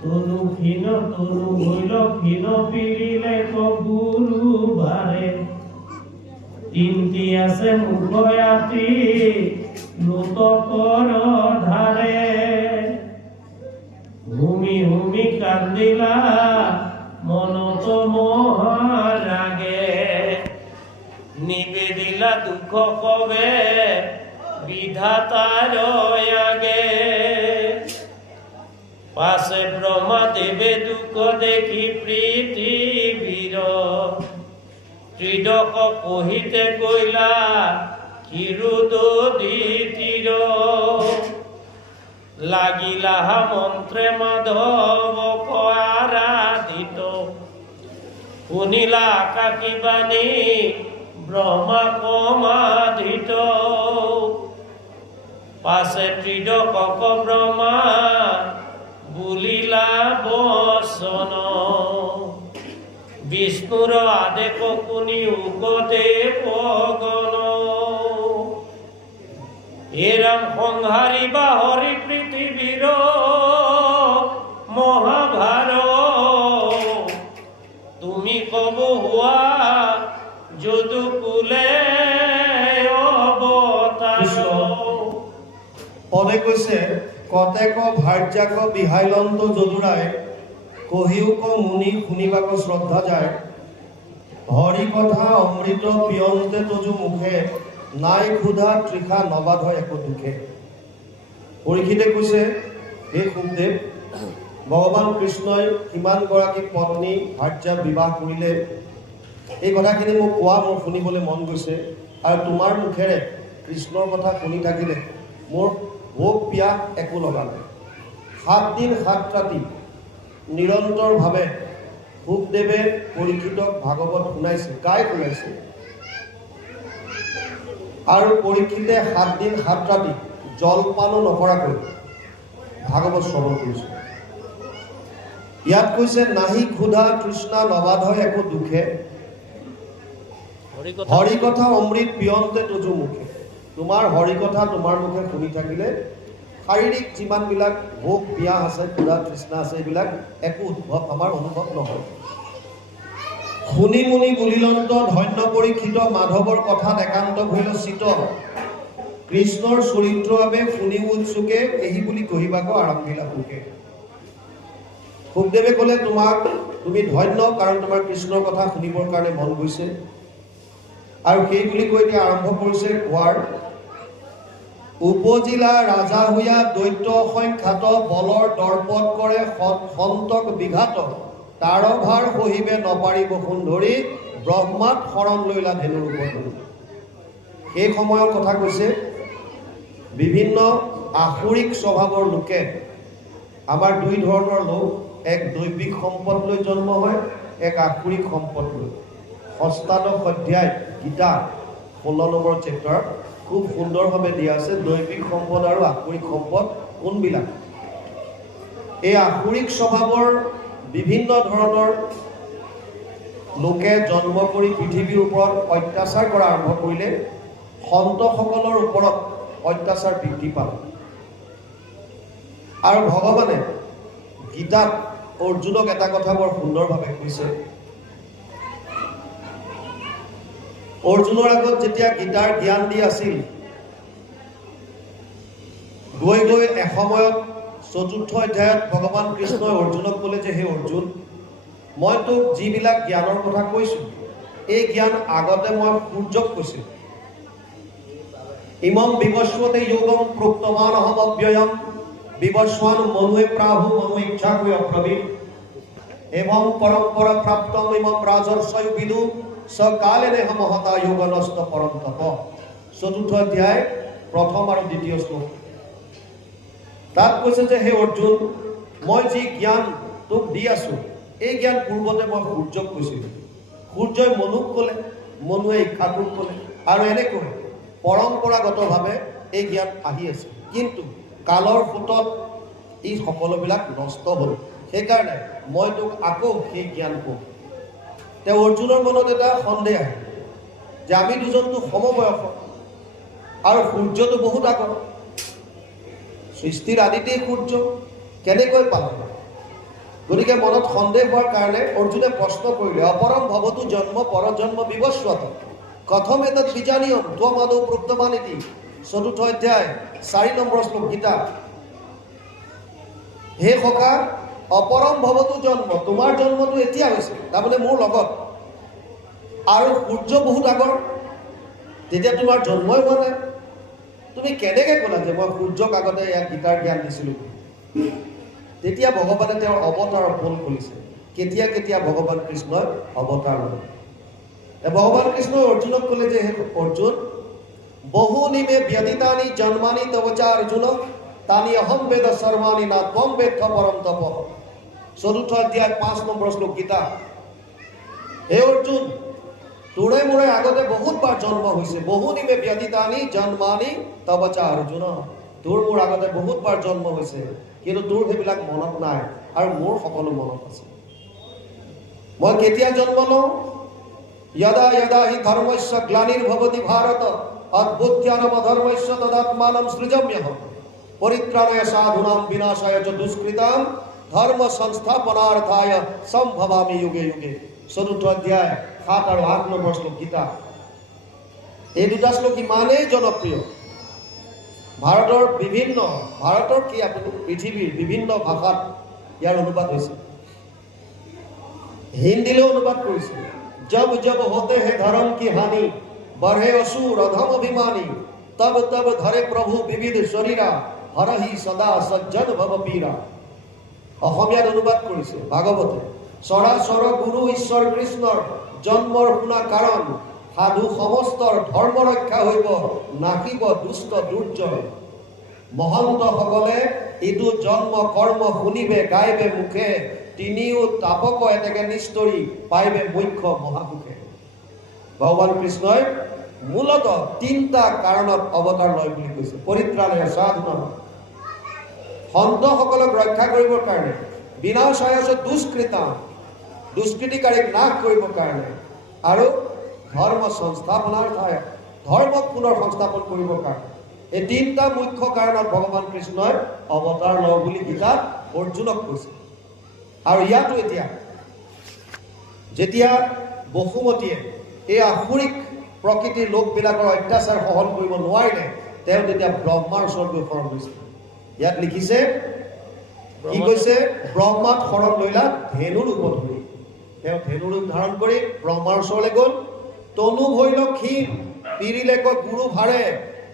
তনু ক্ষীণ তনু হইল ক্ষীণ পিৰিলে গুৰু বাৰে, তিনটি আছে মুখয়াতি লুতকৰ ধাৰে। হুমি হুমি কান্দিলা মনত মহাৰাগে, নিবেদিলা দুখ কবে বিধাতাৰ আগে। পাছে ব্ৰহ্মা দেৱে দুখ দেখি পৃথিৱীৰ, ত্ৰিদশ কহিতে কৈলা ক্ষীৰোদধি তীৰ। লাগিলা মন্ত্ৰে মাধৱক আৰাধিত, শুনিলা আকাশী বাণী ব্ৰহ্মা সমাধিত। পাছে ত্ৰিদশক ব্ৰহ্মা বুলিলা বচন, বিষ্ণুৰ আদেশ শুনি উকতে পগন। হে ৰাম সংহাৰিবা হৰি পৃথিৱীৰ মহাভাৰ, তুমি কব হোৱা যদুকুলে অৱতাৰ। পদে কৈছে, কতেক ভাৰ্যাক বিহাইলন্ত যদুৰায়, কহিউক মুনি শুনিবাক শ্ৰদ্ধা যায়। হৰি কথা অমৃত পিয়ন্তে তজু মুখে, নাই ক্ষুধা তৃষা নবাধ একো দুখে। পৰীক্ষিতে কৈছে, হে সুখদেৱ, ভগৱান কৃষ্ণই কিমানগৰাকী পত্নী ভাৰ্যা বিবাহ কৰিলে, এই কথাখিনি মোক কোৱা, মোৰ শুনিবলৈ মন গৈছে। আৰু তোমাৰ মুখেৰে কৃষ্ণৰ কথা শুনি থাকিলে মোৰ ভোক পিয়াহ একো লগা নাই। 7 দিন 7 ৰাতি নিৰন্তৰভাৱে শুকদেৱে পৰীক্ষিতক ভাগৱত শুনাইছে। গাই শুনাইছে। আৰু পৰীক্ষিতে 7 দিন 7 ৰাতি জলপানো নকৰাকৈ ভাগৱত শ্ৰৱণ কৰিছে। ইয়াত কৈছে নাহি ক্ষুধা তৃষ্ণা নবাধয় একো দুখে, হৰিকথা অমৃত পিয়ন্তে তোজো মুখে। তোমাৰ হৰিকথা তোমাৰ মুখে শুনি থাকিলে শাৰীৰিক যিমানবিলাক ভোগ পিয়াহ আছে, ক্ষুধা তৃষ্ণা আছে, এইবিলাক একো উদ্ভৱ আমাৰ অনুভৱ নহয়। শুনি মুনি বুলিলন্ত ধন্য পৰীক্ষিত, মাধৱৰ কথাত একান্ত ভৈল চিত। কৃষ্ণৰ চৰিত্ৰ বাবে শুনি উৎসুকে, এই বুলি কহিবাক আৰম্ভিলা সুখে। শুকদেৱে ক'লে তুমি ধন্য, কাৰণ তোমাৰ কৃষ্ণৰ কথা শুনিবৰ কাৰণে মন গৈছে। আৰু সেই বুলি কৈ এতিয়া আৰম্ভ কৰিছে কোৱাৰ। উপজিলা ৰাজা হুয়া দৈত্য সংখ্যাত, বলৰ দৰ্পত কৰে সন্তক বিঘাত। তাৰভাৰ সহিবে নপাৰিব সুন্দৰী, ব্ৰহ্মাত শৰণ লৈলা ধেনুৰ উপধৰি। সেই সময়ৰ কথা কৈছে। বিভিন্ন আসুৰিক স্বভাৱৰ লোকে, আমাৰ 2 ধৰণৰ লোক, এক দৈবিক সম্পদ লৈ জন্ম হয়, এক আসুৰিক সম্পদ লৈ। অষ্টাদশ অধ্যায় গীতা 16 নম্বৰ চেপ্টাৰ খুব সুন্দৰভাৱে দিয়া আছে দৈবিক সম্পদ আৰু আসুৰিক সম্পদ কোনবিলাক। এই আসুৰিক স্বভাৱৰ বিভিন্ন ধৰণৰ লোকে জন্ম কৰি পৃথিৱীৰ ওপৰত অত্যাচাৰ কৰা আৰম্ভ কৰিলে সন্তসকলৰ ওপৰত অত্যাচাৰ বৃদ্ধি পাল। আৰু ভগৱানে গীতাত অৰ্জুনক এটা কথা বৰ সুন্দৰভাৱে কৈছে। অৰ্জুনৰ আগত যেতিয়া গীতাৰ জ্ঞান দি আছিল, গৈ গৈ এসময়ত 4ৰ্থ অধ্যায়ত ভগৱান কৃষ্ণই অৰ্জুনক ক'লে যে হে অৰ্জুন, মই তোক যিবিলাক জ্ঞানৰ কথা কৈছোঁ, এই জ্ঞান আগতে মই সূৰ্যক কৈছিলোঁ। ইমম বিবস্বতে যোগম প্ৰোক্তমান অহম অব্যয়ম, বিবস্বান মনুৱে প্ৰাহু মনু ইচ্ছাকৈ অপ্ৰবীণ। এবং পৰম্পৰা প্ৰাপ্তম ইমম ৰাজৰ্ষয় বিদু, সকালে দেহ মহতা যোগনস্ত পৰম তপ। 4ৰ্থ অধ্যায় 1ম আৰু 2য় শ্লোক। তাত কৈছে যে হে অৰ্জুন, মই যি জ্ঞান তোক দি আছোঁ, এই জ্ঞান পূৰ্বতে মই সূৰ্যক কৈছিলোঁ। সূৰ্যই মনুক ক'লে, মনুৱে ইক্ষাকুক ক'লে, আৰু এনেকৈ পৰম্পৰাগতভাৱে এই জ্ঞান আহি আছে। কিন্তু কালৰ সোঁতত এই সকলোবিলাক নষ্ট হ'ল। সেইকাৰণে মই তোক আকৌ সেই জ্ঞান কওঁ। তেওঁ অৰ্জুনৰ মনত এটা সন্দেহ আহে যে আমি দুজনটো সমবয়সৰ, আৰু সূৰ্যটো বহুত আগত। সৃষ্টিৰ আদিতেই সূৰ্য কেনেকৈ পালে? গতিকে মনত সন্দেহ হোৱাৰ কাৰণে অৰ্জুনে প্ৰশ্ন কৰিলে, অপৰম ভৱতু জন্ম পৰজন্ম বিবস্বত, কথম এতৎ বিজানীয়ম ত্বম আদৌ প্ৰোক্তমান ইতি। 4ৰ্থ অধ্যায় 4 নম্বৰ শ্লোক গীতা। হে সখা, অপৰম ভৱতু জন্ম, তোমাৰ জন্মটো এতিয়া হৈছে, তাৰমানে মোৰ লগত, আৰু সূৰ্য বহুত আগৰ, তেতিয়া তোমাৰ জন্মই হোৱা নাই। তুমি কেনেকৈ ক'লা যে মই সূৰ্যক আগতে ইয়াক গীতাৰ জ্ঞান দিছিলোঁ? তেতিয়া ভগৱানে তেওঁৰ অৱতাৰৰ ফল খুলিছে। কেতিয়া কেতিয়া ভগৱান কৃষ্ণই অৱতাৰ লয়। ভগৱান কৃষ্ণই অৰ্জুনক ক'লে যে হে অৰ্জুন, বহুনি মে ব্যতীতানি জন্মানি তব চা অৰ্জুন, তানি অহম বেদ সৰ্বাণি না ত্বম বেদ পৰম তপ। 4ৰ্থ অধ্যায় 5 নম্বৰ শ্লোক গীতা। হে অৰ্জুন, তোৰে মোৰে আগতে বহুতবাৰ জন্ম হৈছে। বহুনি মে ব্যতীতানি জন্মানি তব চা অৰ্জুন, তোৰ মোৰ আগতে বহুতবাৰ জন্ম হৈছে, কিন্তু তোৰ সেইবিলাক মনত নাই, আৰু মোৰ সকলো মনত আছে। মই কেতিয়া জন্ম লওঁ? यदा यदा हि धर्मस्य ग्लानिर्भवति भारत, अद्भुत्यानम धर्मस्य तदात्मानं सृजाम्यहम्, परित्राणाय साधूनां विनाशाय च दुष्कृतां, धर्म संस्थापनार्थाय संभवामि युगे युगे। 4ৰ্থ অধ্যায় 7 আৰু 8 নম্বৰ শ্লোক গীতা। এই দুটা শ্লোক ইমানেই জনপ্ৰিয়, ভাৰতৰ কি আপুনি পৃথিৱীৰ বিভিন্ন ভাষাত ইয়াৰ অনুবাদ হৈছে। হিন্দীলৈ অনুবাদ কৰিছে। जब जब होते हैं धर्म की हानि, बढ़े असुर अधम अभिमानी, तब तब धरे प्रभु विविध शरीरा, हरहि सदा सज्जन भव पीरा। অসমীয়াত অনুবাদ কৰিছে ভাগৱতে। চৰাচৰ গুৰু ঈশ্বৰ কৃষ্ণৰ জন্মৰ শুনা কাৰণ, সাধু সমস্তৰ ধৰ্ম ৰক্ষা হইব, নাকিব দুষ্ট দুৰ্জয়। মহন্তসকলে ইটো জন্ম কৰ্ম শুনিবে গাইবে মুখে, তিনিও তাপক এনেকে নিস্তৰি পাইবে মুখ্য মহাসুখে। ভগৱান কৃষ্ণই মূলত 3টা কাৰণত অৱতাৰ লয় বুলি কৈছে। পৰিত্ৰাণায় সাধনায়, সন্তসকলক ৰক্ষা কৰিবৰ কাৰণে, বিনাশায় দুষ্কৃতাম, দুষ্কৃতিকাৰীক নাশ কৰিবৰ কাৰণে, আৰু ধৰ্ম সংস্থাপনাৰ্থে, ধৰ্মক পুনৰ সংস্থাপন কৰিবৰ কাৰণে। এই 3টা মুখ্য কাৰণত ভগৱান কৃষ্ণই অৱতাৰ লয় বুলি গীতাত অৰ্জুনক কৈছে। আৰু ইয়াতো এতিয়া যেতিয়া বসুমতীয়ে এই আসুৰিক প্ৰকৃতিৰ লোকবিলাকৰ অত্যাচাৰ সহন কৰিব নোৱাৰিলে, তেওঁ তেতিয়া ব্ৰহ্মাৰ ওচৰত গৈ শৰণ লৈছিল। ইয়াত লিখিছে, কি কৈছে? ব্ৰহ্মাত শৰণ লৈলা ধেনু ৰূপ ধৰি। তেওঁ ধেনু ৰূপ ধাৰণ কৰি ব্ৰহ্মাৰ ওচৰলৈ গ'ল। তনু ভৈল ক্ষীণ, পিৰিলে কৈ গুৰু ভাৰে,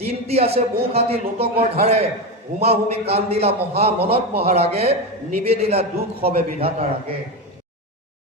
তিনটি আছে মুখ হাতী লোটকৰ ধাৰে, হুমা হুমি কান্দিলা মহা মনত মহাৰাগে, নিবেদিলা দুখ হবে বিধাতাৰ আগে।